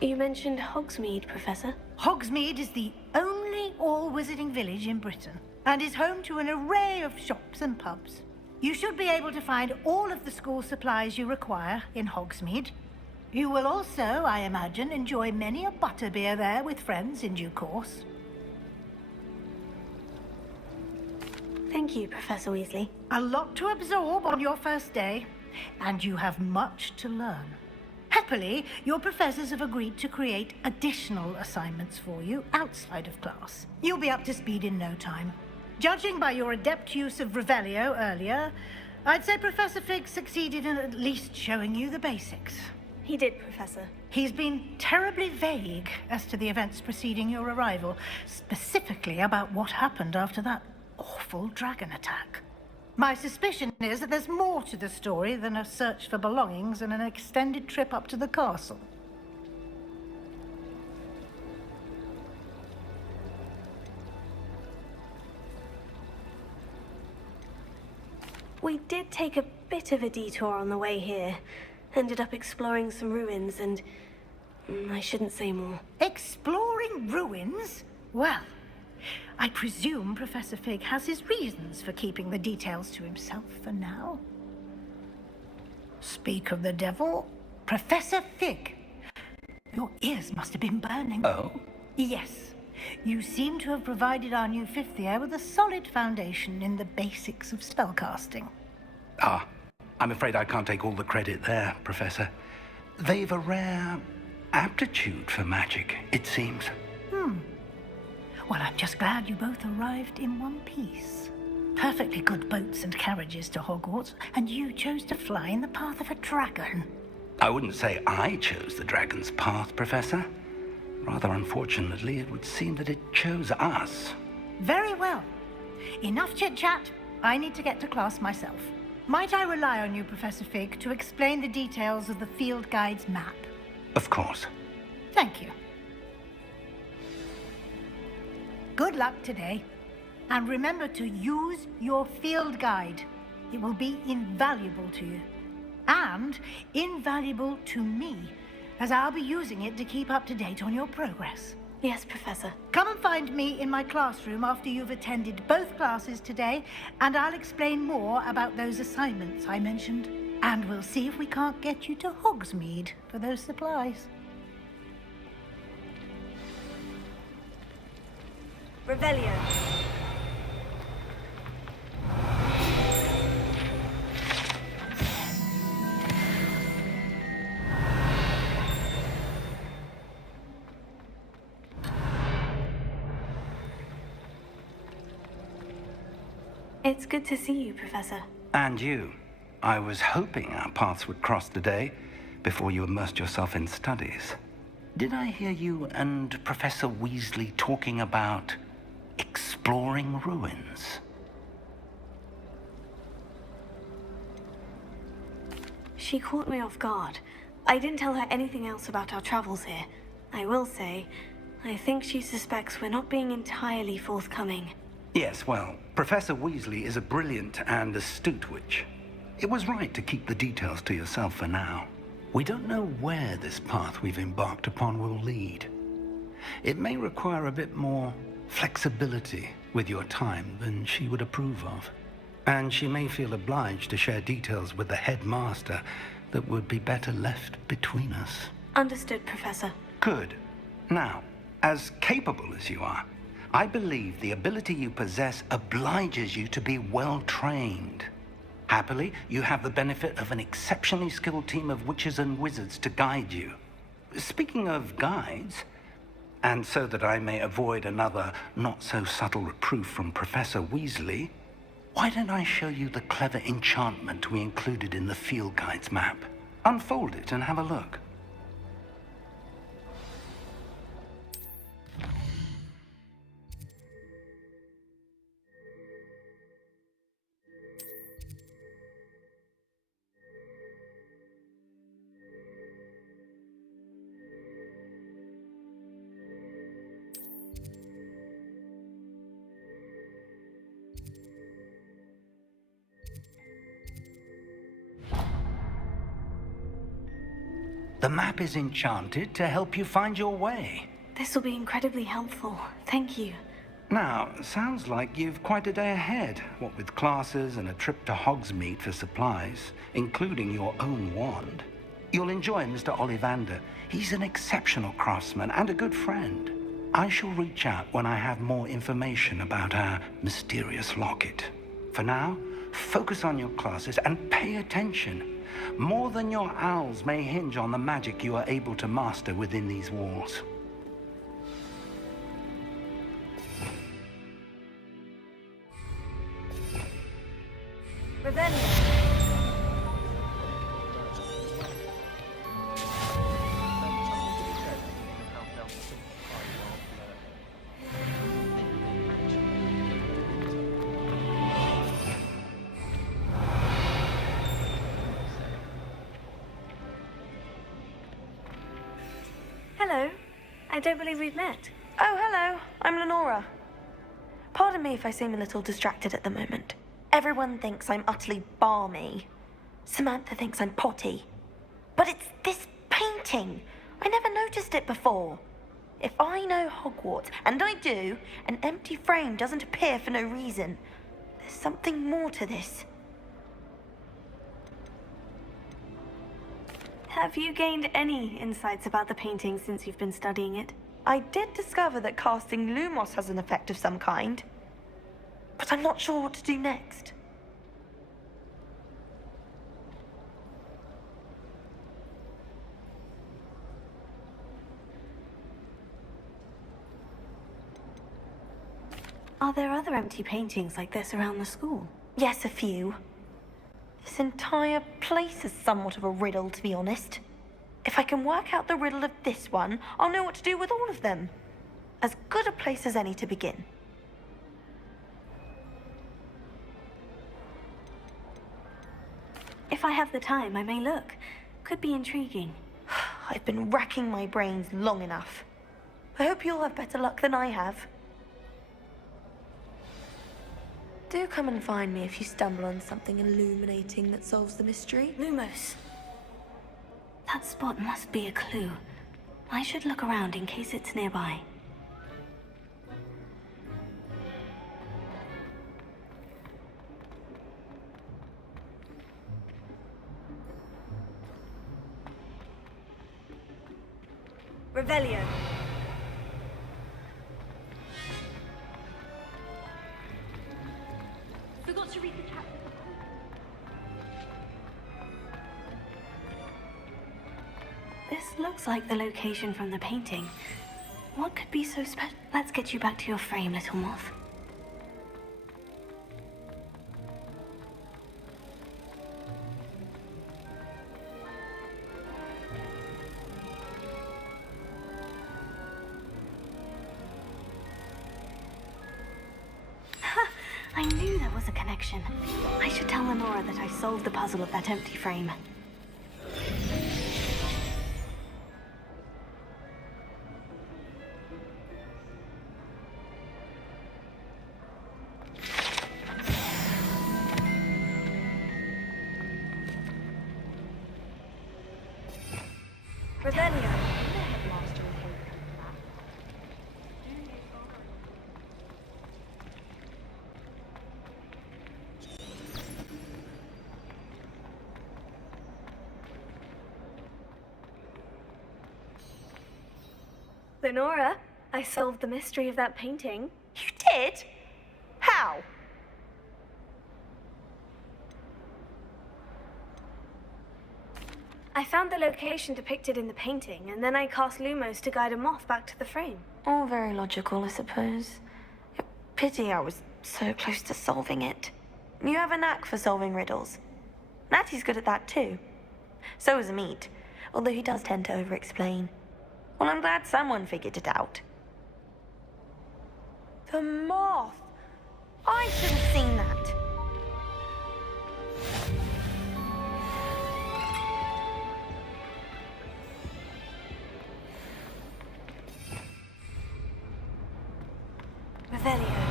You mentioned Hogsmeade, Professor. Hogsmeade is the only all-wizarding village in Britain and is home to an array of shops and pubs. You should be able to find all of the school supplies you require in Hogsmeade. You will also, I imagine, enjoy many a butterbeer there with friends in due course. Thank you, Professor Weasley. A lot to absorb on your first day, and you have much to learn. Happily, your professors have agreed to create additional assignments for you outside of class. You'll be up to speed in no time. Judging by your adept use of Revelio earlier, I'd say Professor Fig succeeded in at least showing you the basics. He did, Professor. He's been terribly vague as to the events preceding your arrival, specifically about what happened after that awful dragon attack. My suspicion is that there's more to the story than a search for belongings and an extended trip up to the castle. We did take a bit of a detour on the way here. Ended up exploring some ruins and... I shouldn't say more. Exploring ruins? Well, I presume Professor Fig has his reasons for keeping the details to himself for now. Speak of the devil, Professor Fig. Your ears must have been burning. Oh? Yes. You seem to have provided our new fifth year with a solid foundation in the basics of spellcasting. Ah, I'm afraid I can't take all the credit there, Professor. They've a rare aptitude for magic, it seems. Well, I'm just glad you both arrived in one piece. Perfectly good boats and carriages to Hogwarts, and you chose to fly in the path of a dragon. I wouldn't say I chose the dragon's path, Professor. Rather unfortunately, it would seem that it chose us. Very well. Enough chit-chat. I need to get to class myself. Might I rely on you, Professor Fig, to explain the details of the field guide's map? Of course. Thank you. Good luck today. And remember to use your field guide. It will be invaluable to you. And invaluable to me, as I'll be using it to keep up to date on your progress. Yes, Professor. Come and find me in my classroom after you've attended both classes today, and I'll explain more about those assignments I mentioned. And we'll see if we can't get you to Hogsmeade for those supplies. Revelio. It's good to see you, Professor. And you. I was hoping our paths would cross today, before you immersed yourself in studies. Did I hear you and Professor Weasley talking about exploring ruins? She caught me off guard. I didn't tell her anything else about our travels here. I will say, I think she suspects we're not being entirely forthcoming. Yes, well, Professor Weasley is a brilliant and astute witch. It was right to keep the details to yourself for now. We don't know where this path we've embarked upon will lead. It may require a bit more flexibility with your time than she would approve of. And she may feel obliged to share details with the headmaster that would be better left between us. Understood, Professor. Good. Now, as capable as you are, I believe the ability you possess obliges you to be well trained. Happily, you have the benefit of an exceptionally skilled team of witches and wizards to guide you. Speaking of guides, and so that I may avoid another not-so-subtle reproof from Professor Weasley, why don't I show you the clever enchantment we included in the field guide's map? Unfold it and have a look. The map is enchanted to help you find your way. This will be incredibly helpful. Thank you. Now, sounds like you've quite a day ahead, what with classes and a trip to Hogsmeade for supplies, including your own wand. You'll enjoy Mr. Ollivander. He's an exceptional craftsman and a good friend. I shall reach out when I have more information about our mysterious locket. For now, focus on your classes and pay attention. More than your owls may hinge on the magic you are able to master within these walls. Revelio. hello. I don't believe we've met. Oh, hello. I'm Lenora. Pardon me if I seem a little distracted at the moment. Everyone thinks I'm utterly balmy. Samantha thinks I'm potty. But it's this painting. I never noticed it before. If I know Hogwarts, and I do, an empty frame doesn't appear for no reason. There's something more to this. Have you gained any insights about the painting since you've been studying it? I did discover that casting Lumos has an effect of some kind. But I'm not sure what to do next. Are there other empty paintings like this around the school? Yes, a few. This entire place is somewhat of a riddle, to be honest. If I can work out the riddle of this one, I'll know what to do with all of them. As good a place as any to begin. If I have the time, I may look. Could be intriguing. I've been racking my brains long enough. I hope you'll have better luck than I have. Do come and find me if you stumble on something illuminating that solves the mystery. Lumos. That spot must be a clue. I should look around in case it's nearby. Revelio. Forgot to read the chapter. This looks like the location from the painting. What could be so special? Let's get you back to your frame, little moth. I knew there was a connection. I should tell Lenora that I solved the puzzle of that empty frame. Revelio. Lenora, I solved the mystery of that painting. You did? How? I found the location depicted in the painting, and then I cast Lumos to guide a moth back to the frame. All very logical, I suppose. Pity I was so close to solving it. You have a knack for solving riddles. Natty's good at that too. So is Amit, although he does tend to over-explain. Well, I'm glad someone figured it out. The moth! I should have seen that. Revelio.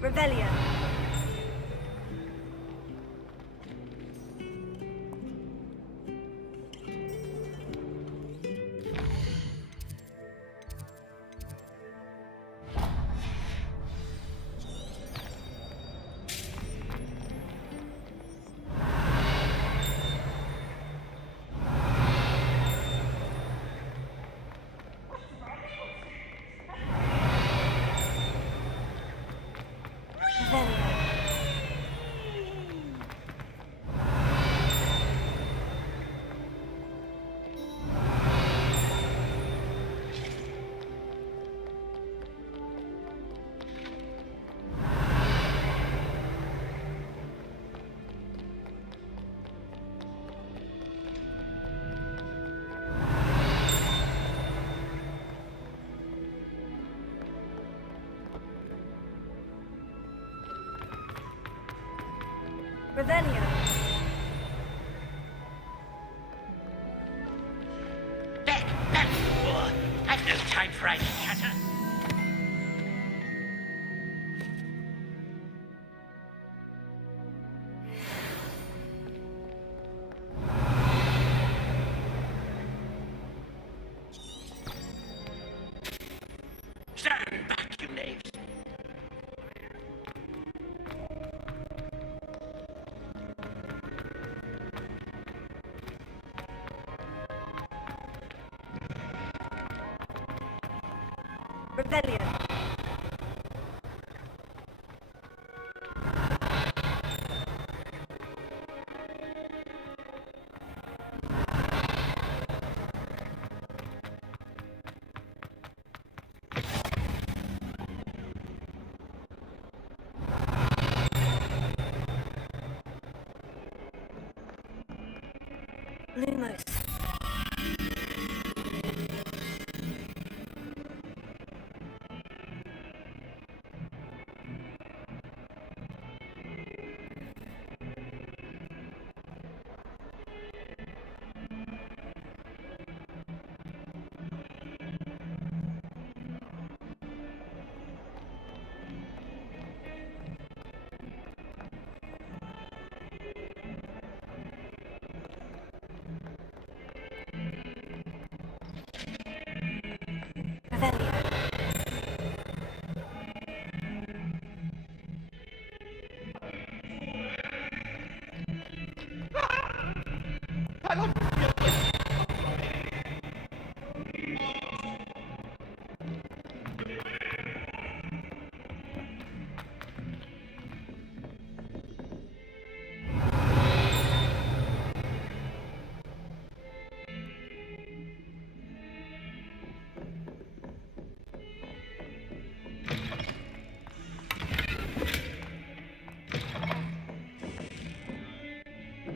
Revelio. Revelio. Revelio. I've no time for idle chatter. Stand back, you knaves. Revelio. Lumos.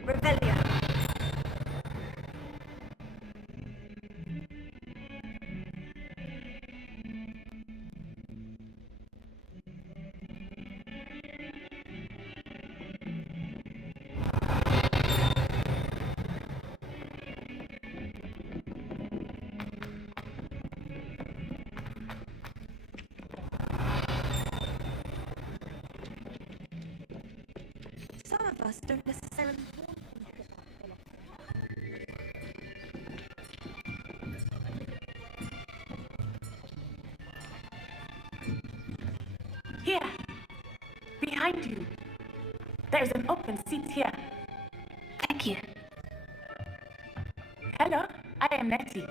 Revelio. Some of us don't necessarily want Here, behind you. There's an open seat here. Thank you. Hello, I am Nettie.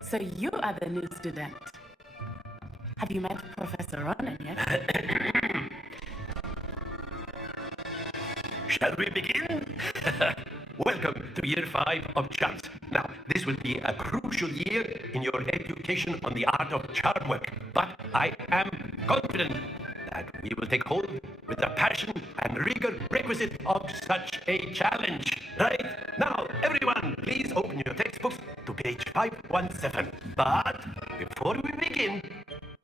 So you are the new student. Have you met Professor Ronan yet? Shall we begin? Welcome to year 5 of charms. Now, this will be a crucial year in your education on the art of charm work, but I am confident that we will take hold with the passion and rigor requisite of such a challenge. Right? Now, everyone, please open your textbooks to page 517. But before we begin,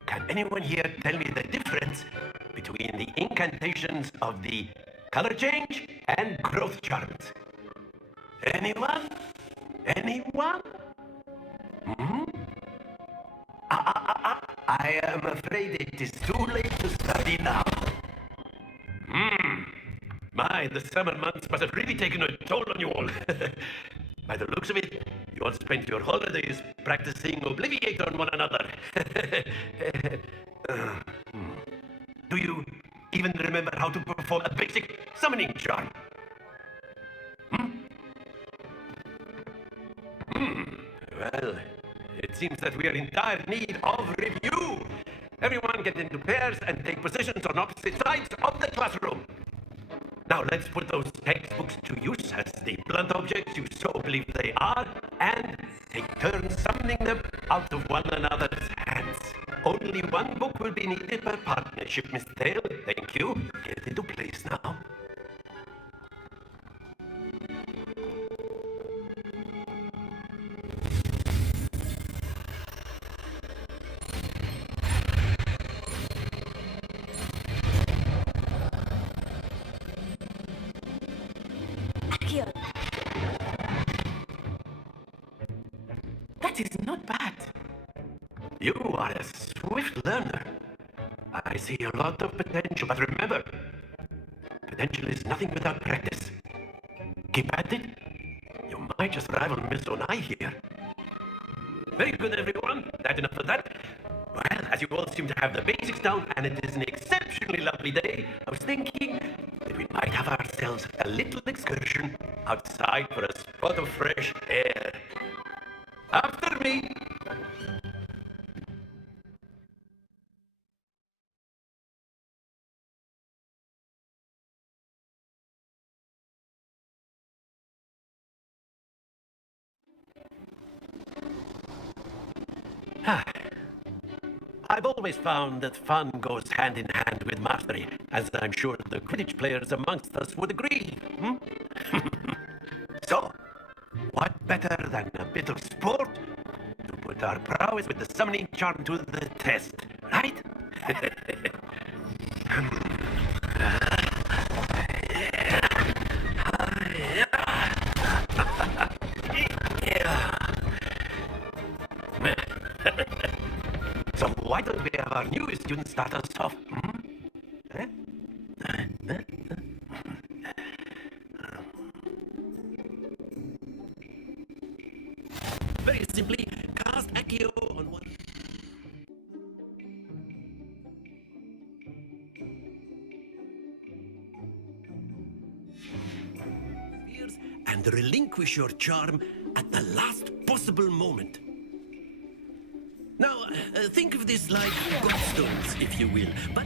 can anyone here tell me the difference between the incantations of the color change and growth charms? Anyone? Anyone? Hmm? I am afraid it is too late to study now. My, the summer months must have really taken a toll on you all. By the looks of it, you all spent your holidays practicing Obliviate on one another. Do you even remember how to perform a basic summoning charm? Well, it seems that we are in dire need of review. Everyone get into pairs and take positions on opposite sides of the classroom. Now let's put those textbooks to use as the blunt objects you so believe they are, and take turns summoning them out of one another's hands. Only one book will be needed per partnership, Miss Dale. Thank you. Get into place now. That is not bad. You are a swift learner. I see a lot of potential, but remember, potential is nothing without practice. Keep at it. You might just rival Miss Onai here. Very good, everyone. That's enough of that. Well, as you all seem to have the basics down, and it is an exceptionally lovely day, I was thinking that we might have ourselves a little excursion outside for a spot of fresh air. After me. I've always found that fun goes hand in hand with mastery, as I'm sure the Quidditch players amongst us would agree. So, what better than a bit of sport to put our prowess with the summoning charm to the test, right? So why don't we have our newest student start us off? Very simply, cast Accio on one. And relinquish your charm at the last possible moment. Now, think of this like gobstones, if you will, but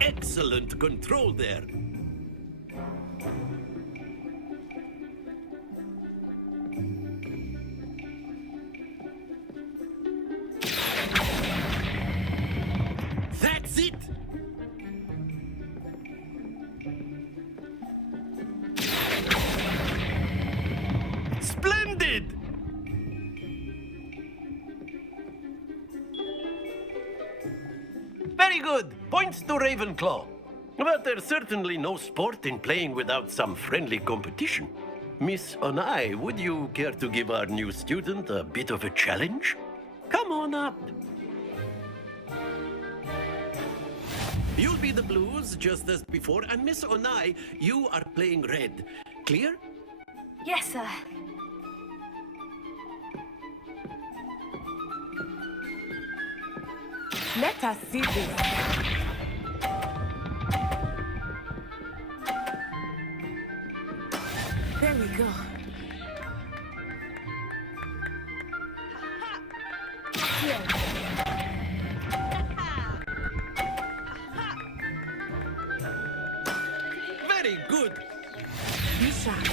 excellent control there. That's it! Splendid! Very good. Points to Ravenclaw. But there's certainly no sport in playing without some friendly competition. Miss Onai, would you care to give our new student a bit of a challenge? Come on up. You'll be the blues, just as before, and Miss Onai, you are playing red. Clear? Yes, sir. Let us see this. There we go. Very good. Be sharp.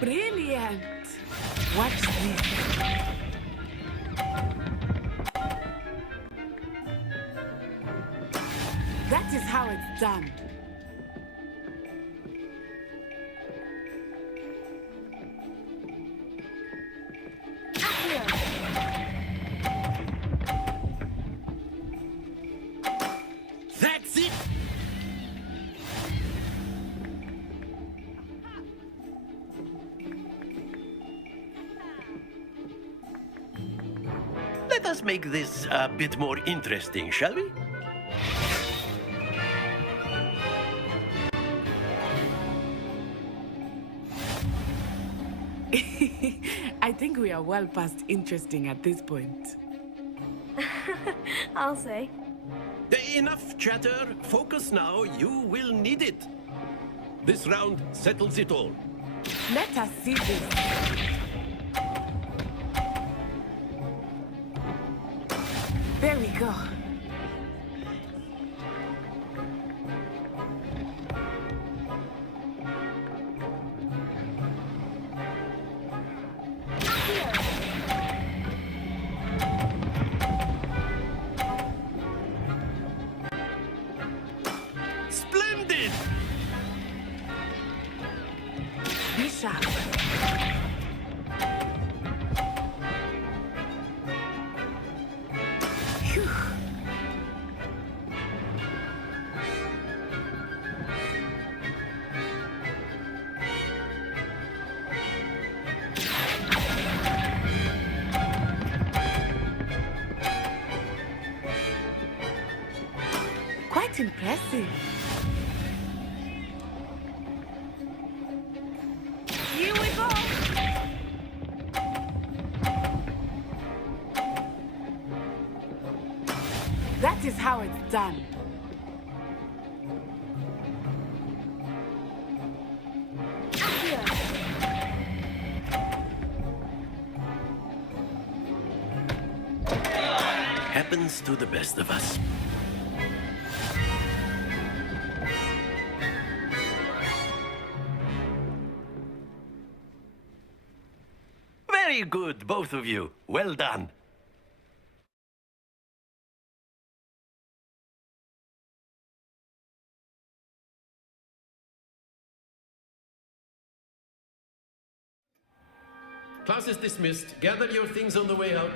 Brilliant! Watch this. That is how it's done. That's it! Let us make this a bit more interesting, shall we? I think we are well past interesting at this point. I'll say. Enough chatter. Focus now. You will need it. This round settles it all. Let us see this. There we go. Splendid! Be sharp. Quite impressive. Here we go! That is how it's done. Happens to the best of us. Very good, both of you. Well done. Class is dismissed. Gather your things on the way out.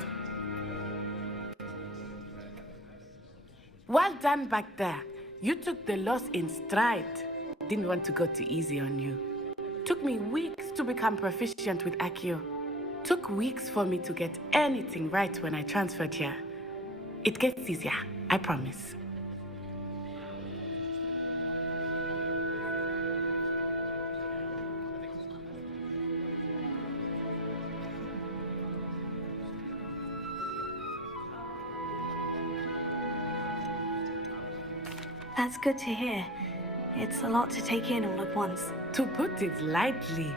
Well done back there. You took the loss in stride. Didn't want to go too easy on you. Took me weeks to become proficient with Accio. Took weeks for me to get anything right when I transferred here. It gets easier, I promise. That's good to hear. It's a lot to take in all at once. To put it lightly,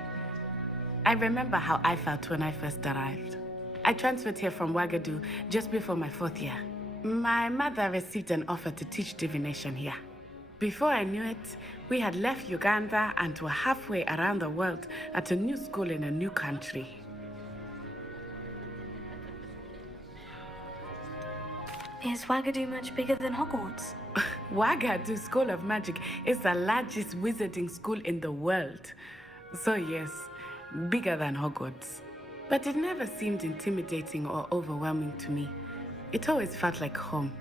I remember how I felt when I first arrived. I transferred here from Wagadu just before my 4th year. My mother received an offer to teach divination here. Before I knew it, we had left Uganda and were halfway around the world at a new school in a new country. Is Wagadu much bigger than Hogwarts? Wagadu School of Magic is the largest wizarding school in the world. So yes, bigger than Hogwarts. But it never seemed intimidating or overwhelming to me. It always felt like home.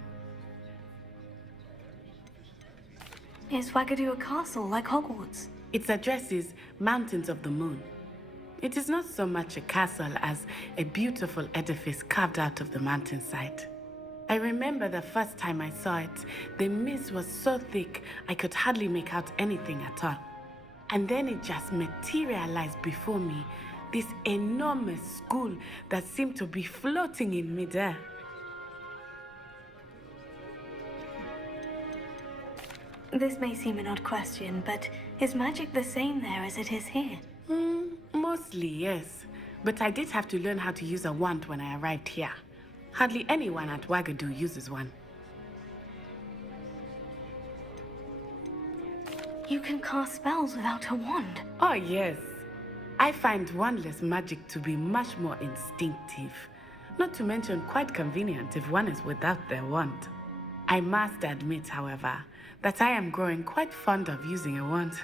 Is Wagadu a castle like Hogwarts? Its address is Mountains of the Moon. It is not so much a castle as a beautiful edifice carved out of the mountainside. I remember the first time I saw it, the mist was so thick I could hardly make out anything at all. And then it just materialized before me, this enormous school that seemed to be floating in midair. This may seem an odd question, but is magic the same there as it is here? Mostly, yes. But I did have to learn how to use a wand when I arrived here. Hardly anyone at Wagadu uses one. You can cast spells without a wand? Oh, yes. I find wandless magic to be much more instinctive. Not to mention quite convenient if one is without their wand. I must admit, however, that I am growing quite fond of using a wand.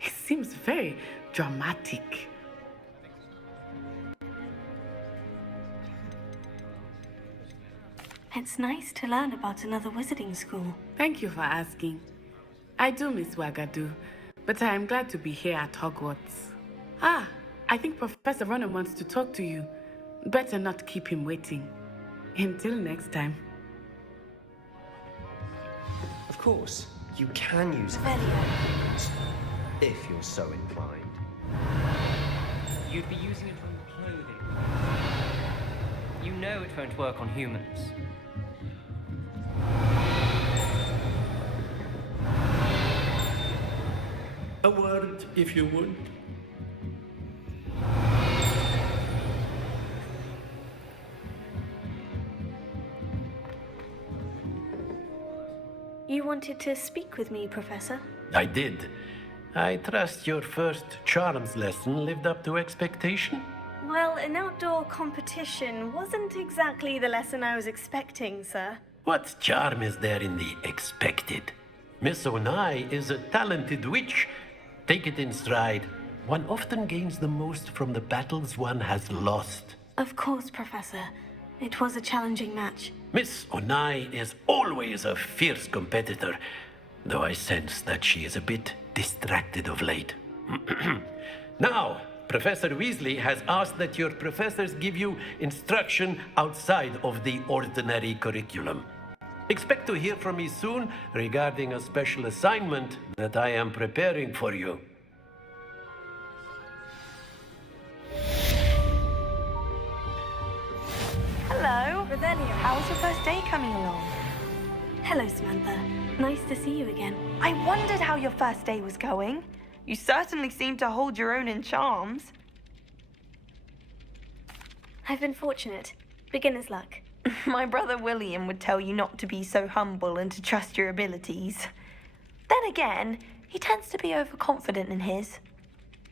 It seems very dramatic. It's nice to learn about another wizarding school. Thank you for asking. I do miss Wagadu, but I am glad to be here at Hogwarts. I think Professor Ronan wants to talk to you. Better not keep him waiting. Until next time. Of course, you can use it if you're so inclined. You'd be using it on clothing. You know it won't work on humans. A word, if you would. You wanted to speak with me, Professor? I did. I trust your first charms lesson lived up to expectation? Well, an outdoor competition wasn't exactly the lesson I was expecting, sir. What charm is there in the expected? Miss Onai is a talented witch. Take it in stride. One often gains the most from the battles one has lost. Of course, Professor. It was a challenging match. Miss Onai is always a fierce competitor, though I sense that she is a bit distracted of late. Now, Professor Weasley has asked that your professors give you instruction outside of the ordinary curriculum. Expect to hear from me soon regarding a special assignment that I am preparing for you. Hello. Revelio. How's your first day coming along? Hello, Samantha. Nice to see you again. I wondered how your first day was going. You certainly seem to hold your own in charms. I've been fortunate. Beginner's luck. My brother William would tell you not to be so humble and to trust your abilities. Then again, he tends to be overconfident in his.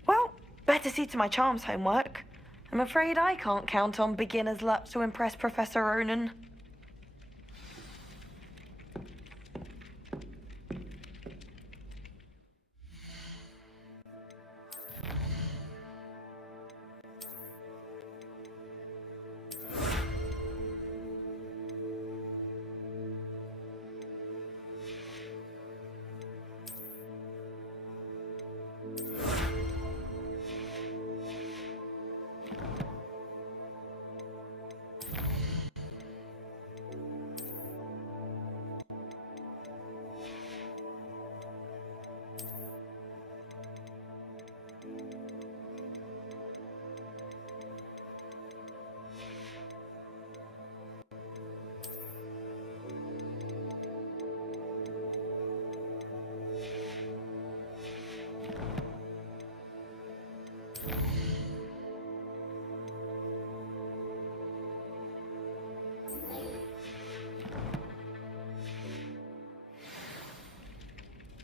Well, better see to my charms homework. I'm afraid I can't count on beginner's luck to impress Professor Ronan.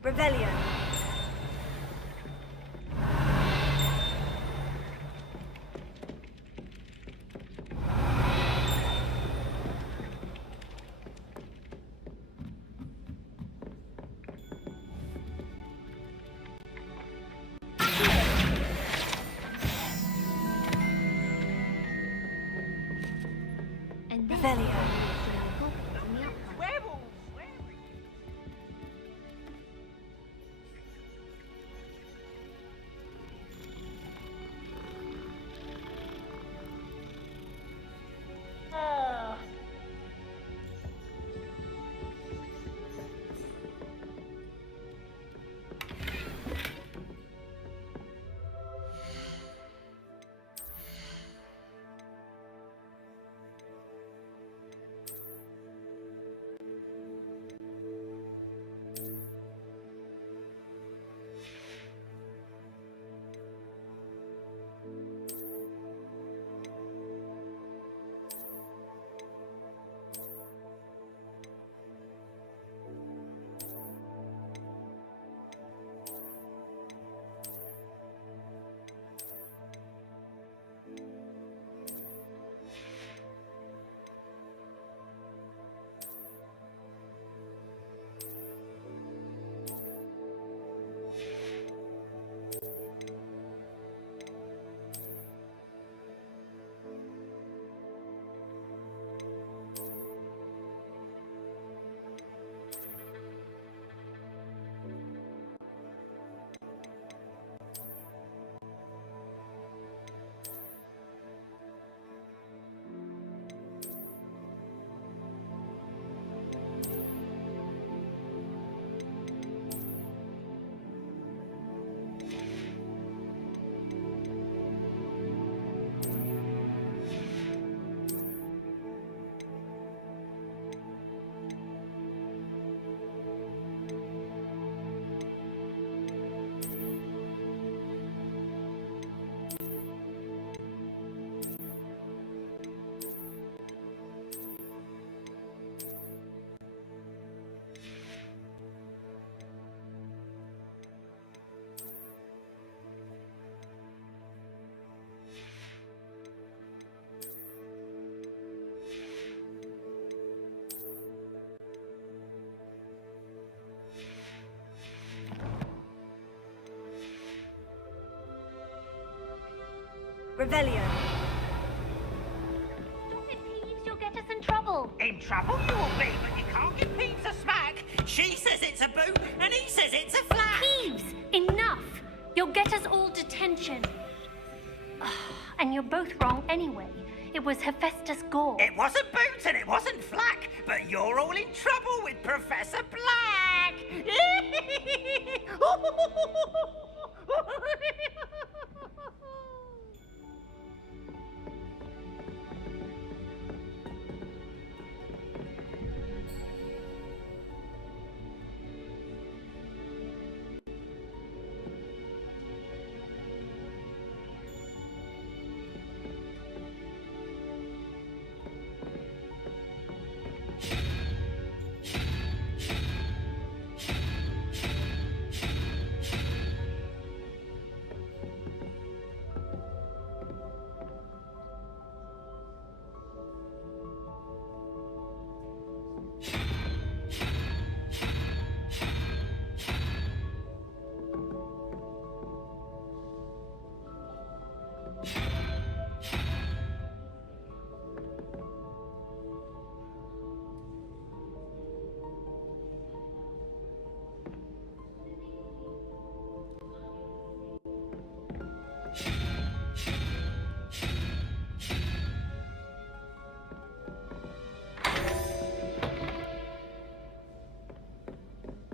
Revelio. Revelio. Revelio. Stop it, Peeves. You'll get us in trouble. In trouble you will be, but you can't give Peeves a smack. She says it's a boot, and he says it's a flat. Peeves, enough. You'll get us all detention. And you're both wrong anyway. It was Hephaestus Gore. It wasn't Boots and it wasn't Flack, but you're all in trouble with Professor Black!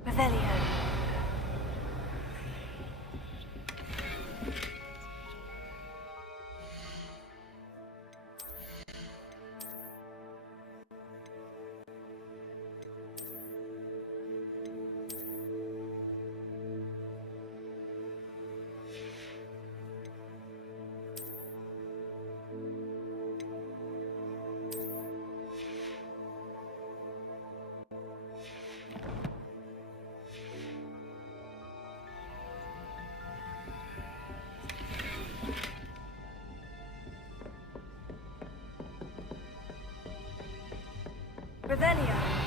Revelio. Revelio.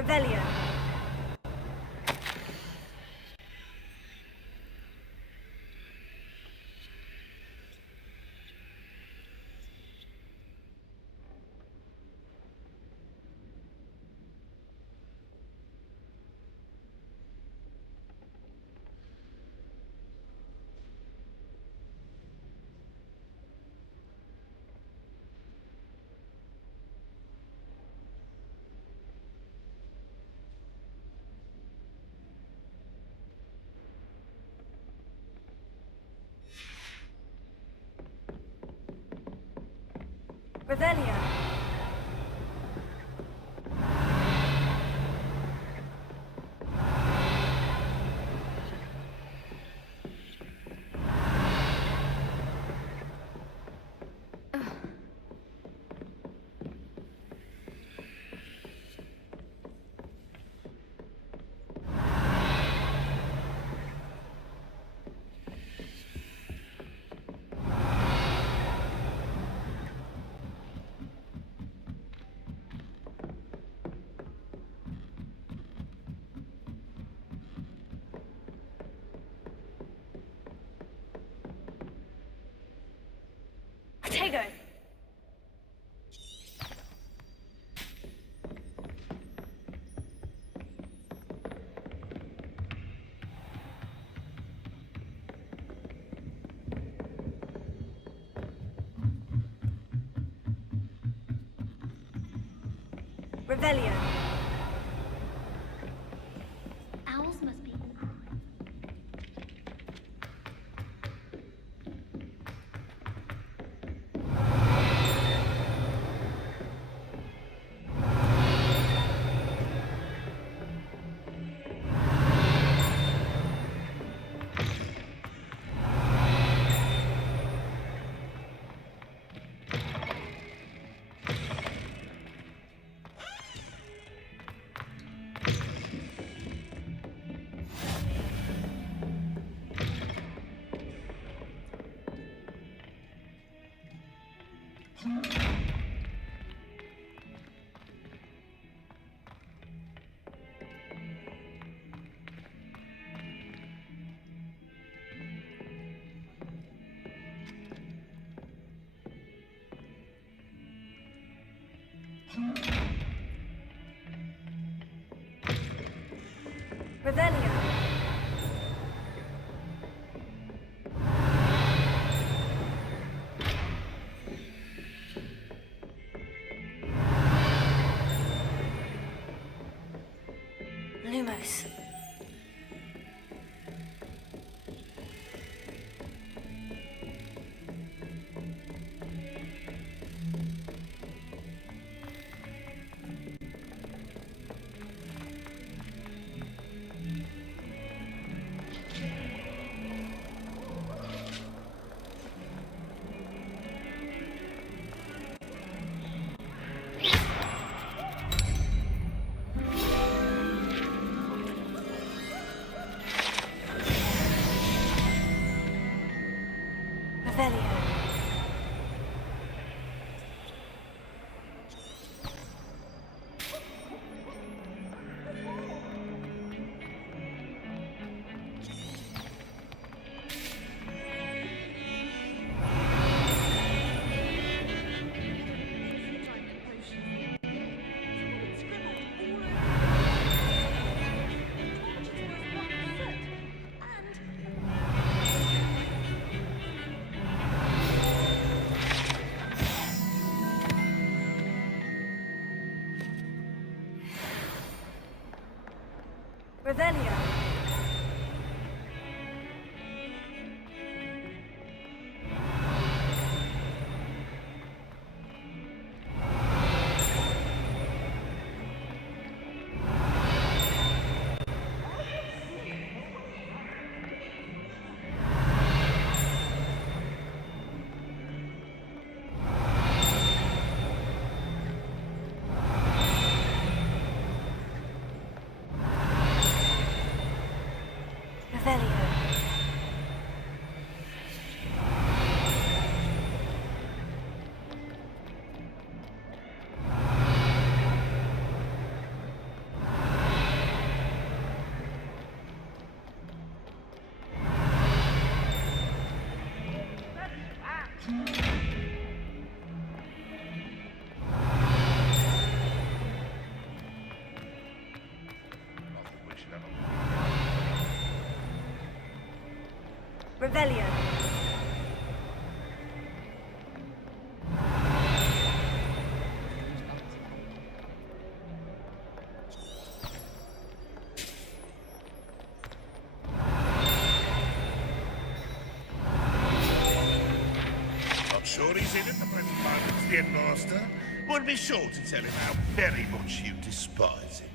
Revelio. Revelio. Revelio. Tego. Revelio. Revelio. Lumos. Revelio. Revelio. Revelio. I'm sure he's in at the present moment, the headmaster. Would be sure to tell him how very much you despise him.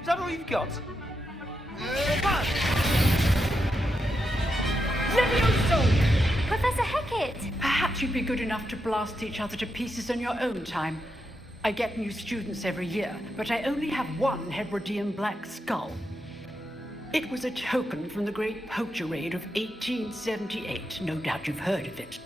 Is that all you've got? Levioso! Professor Hecat! Perhaps you'd be good enough to blast each other to pieces in your own time. I get new students every year, but I only have one Hebridean black skull. It was a token from the Great Poacher Raid of 1878. No doubt you've heard of it.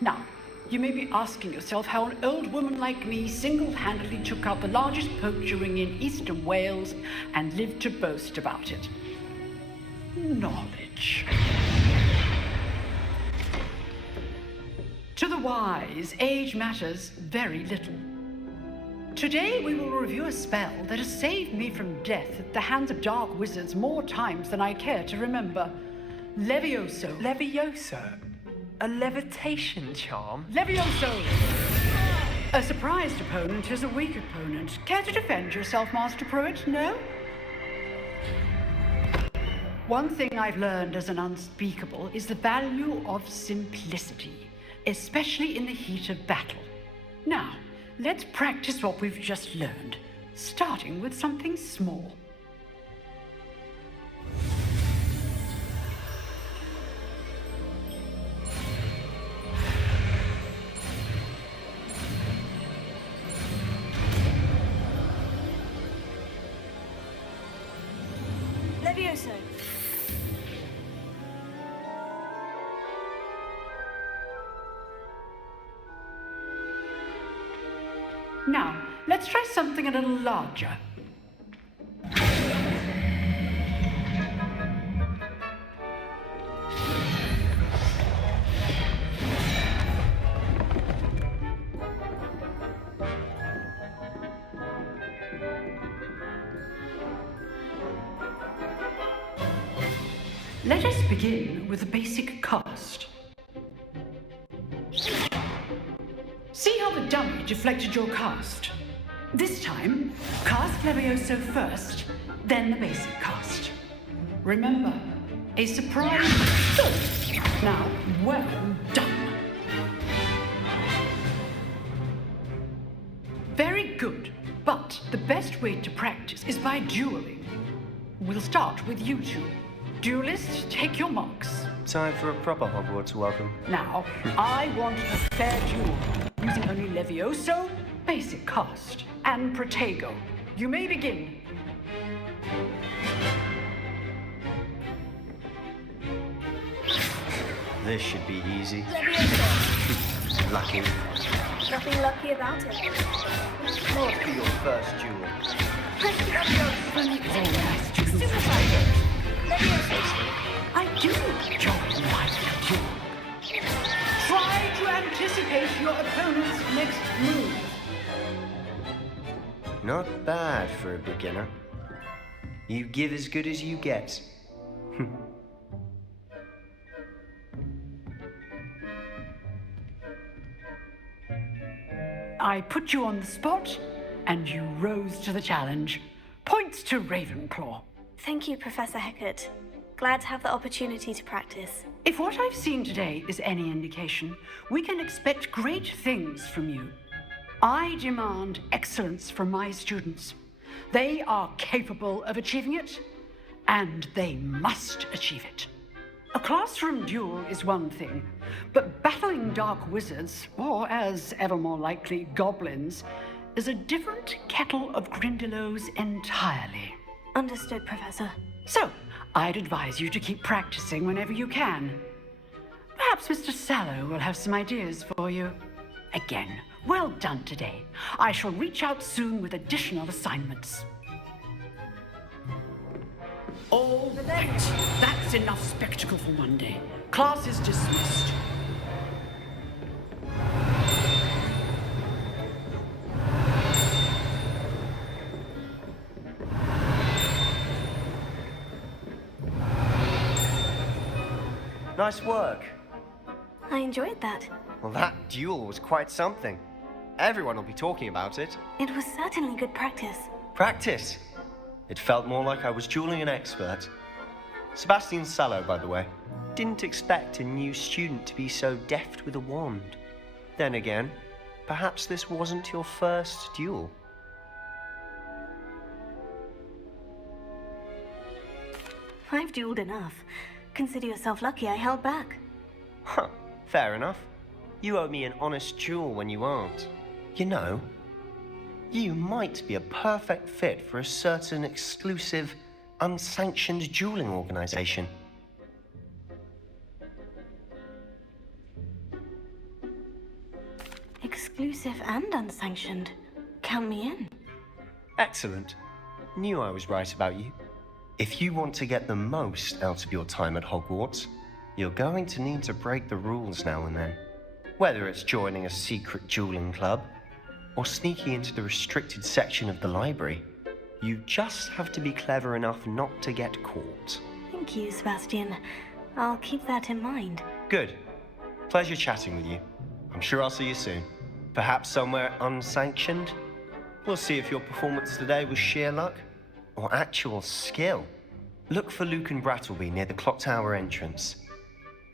Now, you may be asking yourself how an old woman like me single-handedly took out the largest poacher ring in eastern Wales and lived to boast about it. Knowledge. To the wise, age matters very little. Today we will review a spell that has saved me from death at the hands of dark wizards more times than I care to remember. Levioso. Levioso? A levitation charm? Levioso! A surprised opponent is a weak opponent. Care to defend yourself, Master Pruitt? No? one thing I've learned as an unspeakable is the value of simplicity, especially in the heat of battle. Now, let's practice what we've just learned, starting with something small. Levioso. Now, let's try something a little larger. Let us begin with a basic cast. See how the dummy deflected your cast? This time, cast Levioso first, then the basic cast. Remember, a surprise. Good. Now, well done. Very good, but the best way to practice is by dueling. We'll start with you two. Duelists, take your marks. Time for a proper Hogwarts welcome. Now, I want a fair duel, using only Levioso, basic cast, and Protego. You may begin. This should be easy. Levioso. Lucky. Nothing lucky about it. Must be your first duel. I do enjoy my duel. Try to anticipate your opponent's next move. Not bad for a beginner. You give as good as you get. I put you on the spot, and you rose to the challenge. Points to Ravenclaw. Thank you, Professor Hecat. Glad to have the opportunity to practice. If what I've seen today is any indication, we can expect great things from you. I demand excellence from my students. They are capable of achieving it, and they must achieve it. A classroom duel is one thing, but battling dark wizards, or as ever more likely, goblins, is a different kettle of Grindylows entirely. Understood, Professor. So, I'd advise you to keep practicing whenever you can. Perhaps Mr. Sallow will have some ideas for you. Again, well done today. I shall reach out soon with additional assignments. All right, that's enough spectacle for one day. Class is dismissed. Nice work. I enjoyed that. Well, that duel was quite something. Everyone will be talking about it. It was certainly good practice. Practice? It felt more like I was dueling an expert. Sebastian Sallow, by the way. Didn't expect a new student to be so deft with a wand. Then again, perhaps this wasn't your first duel. I've dueled enough. Consider yourself lucky I held back. Huh, fair enough. You owe me an honest duel when you aren't. You know, you might be a perfect fit for a certain exclusive, unsanctioned dueling organization. Exclusive and unsanctioned. Count me in. Excellent. Knew I was right about you. If you want to get the most out of your time at Hogwarts, you're going to need to break the rules now and then. Whether it's joining a secret dueling club, or sneaking into the restricted section of the library, you just have to be clever enough not to get caught. Thank you, Sebastian. I'll keep that in mind. Good. Pleasure chatting with you. I'm sure I'll see you soon. Perhaps somewhere unsanctioned? We'll see if your performance today was sheer luck or actual skill. look for Luke and Brattleby near the clock tower entrance.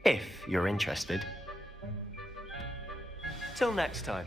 If you're interested. Till next time.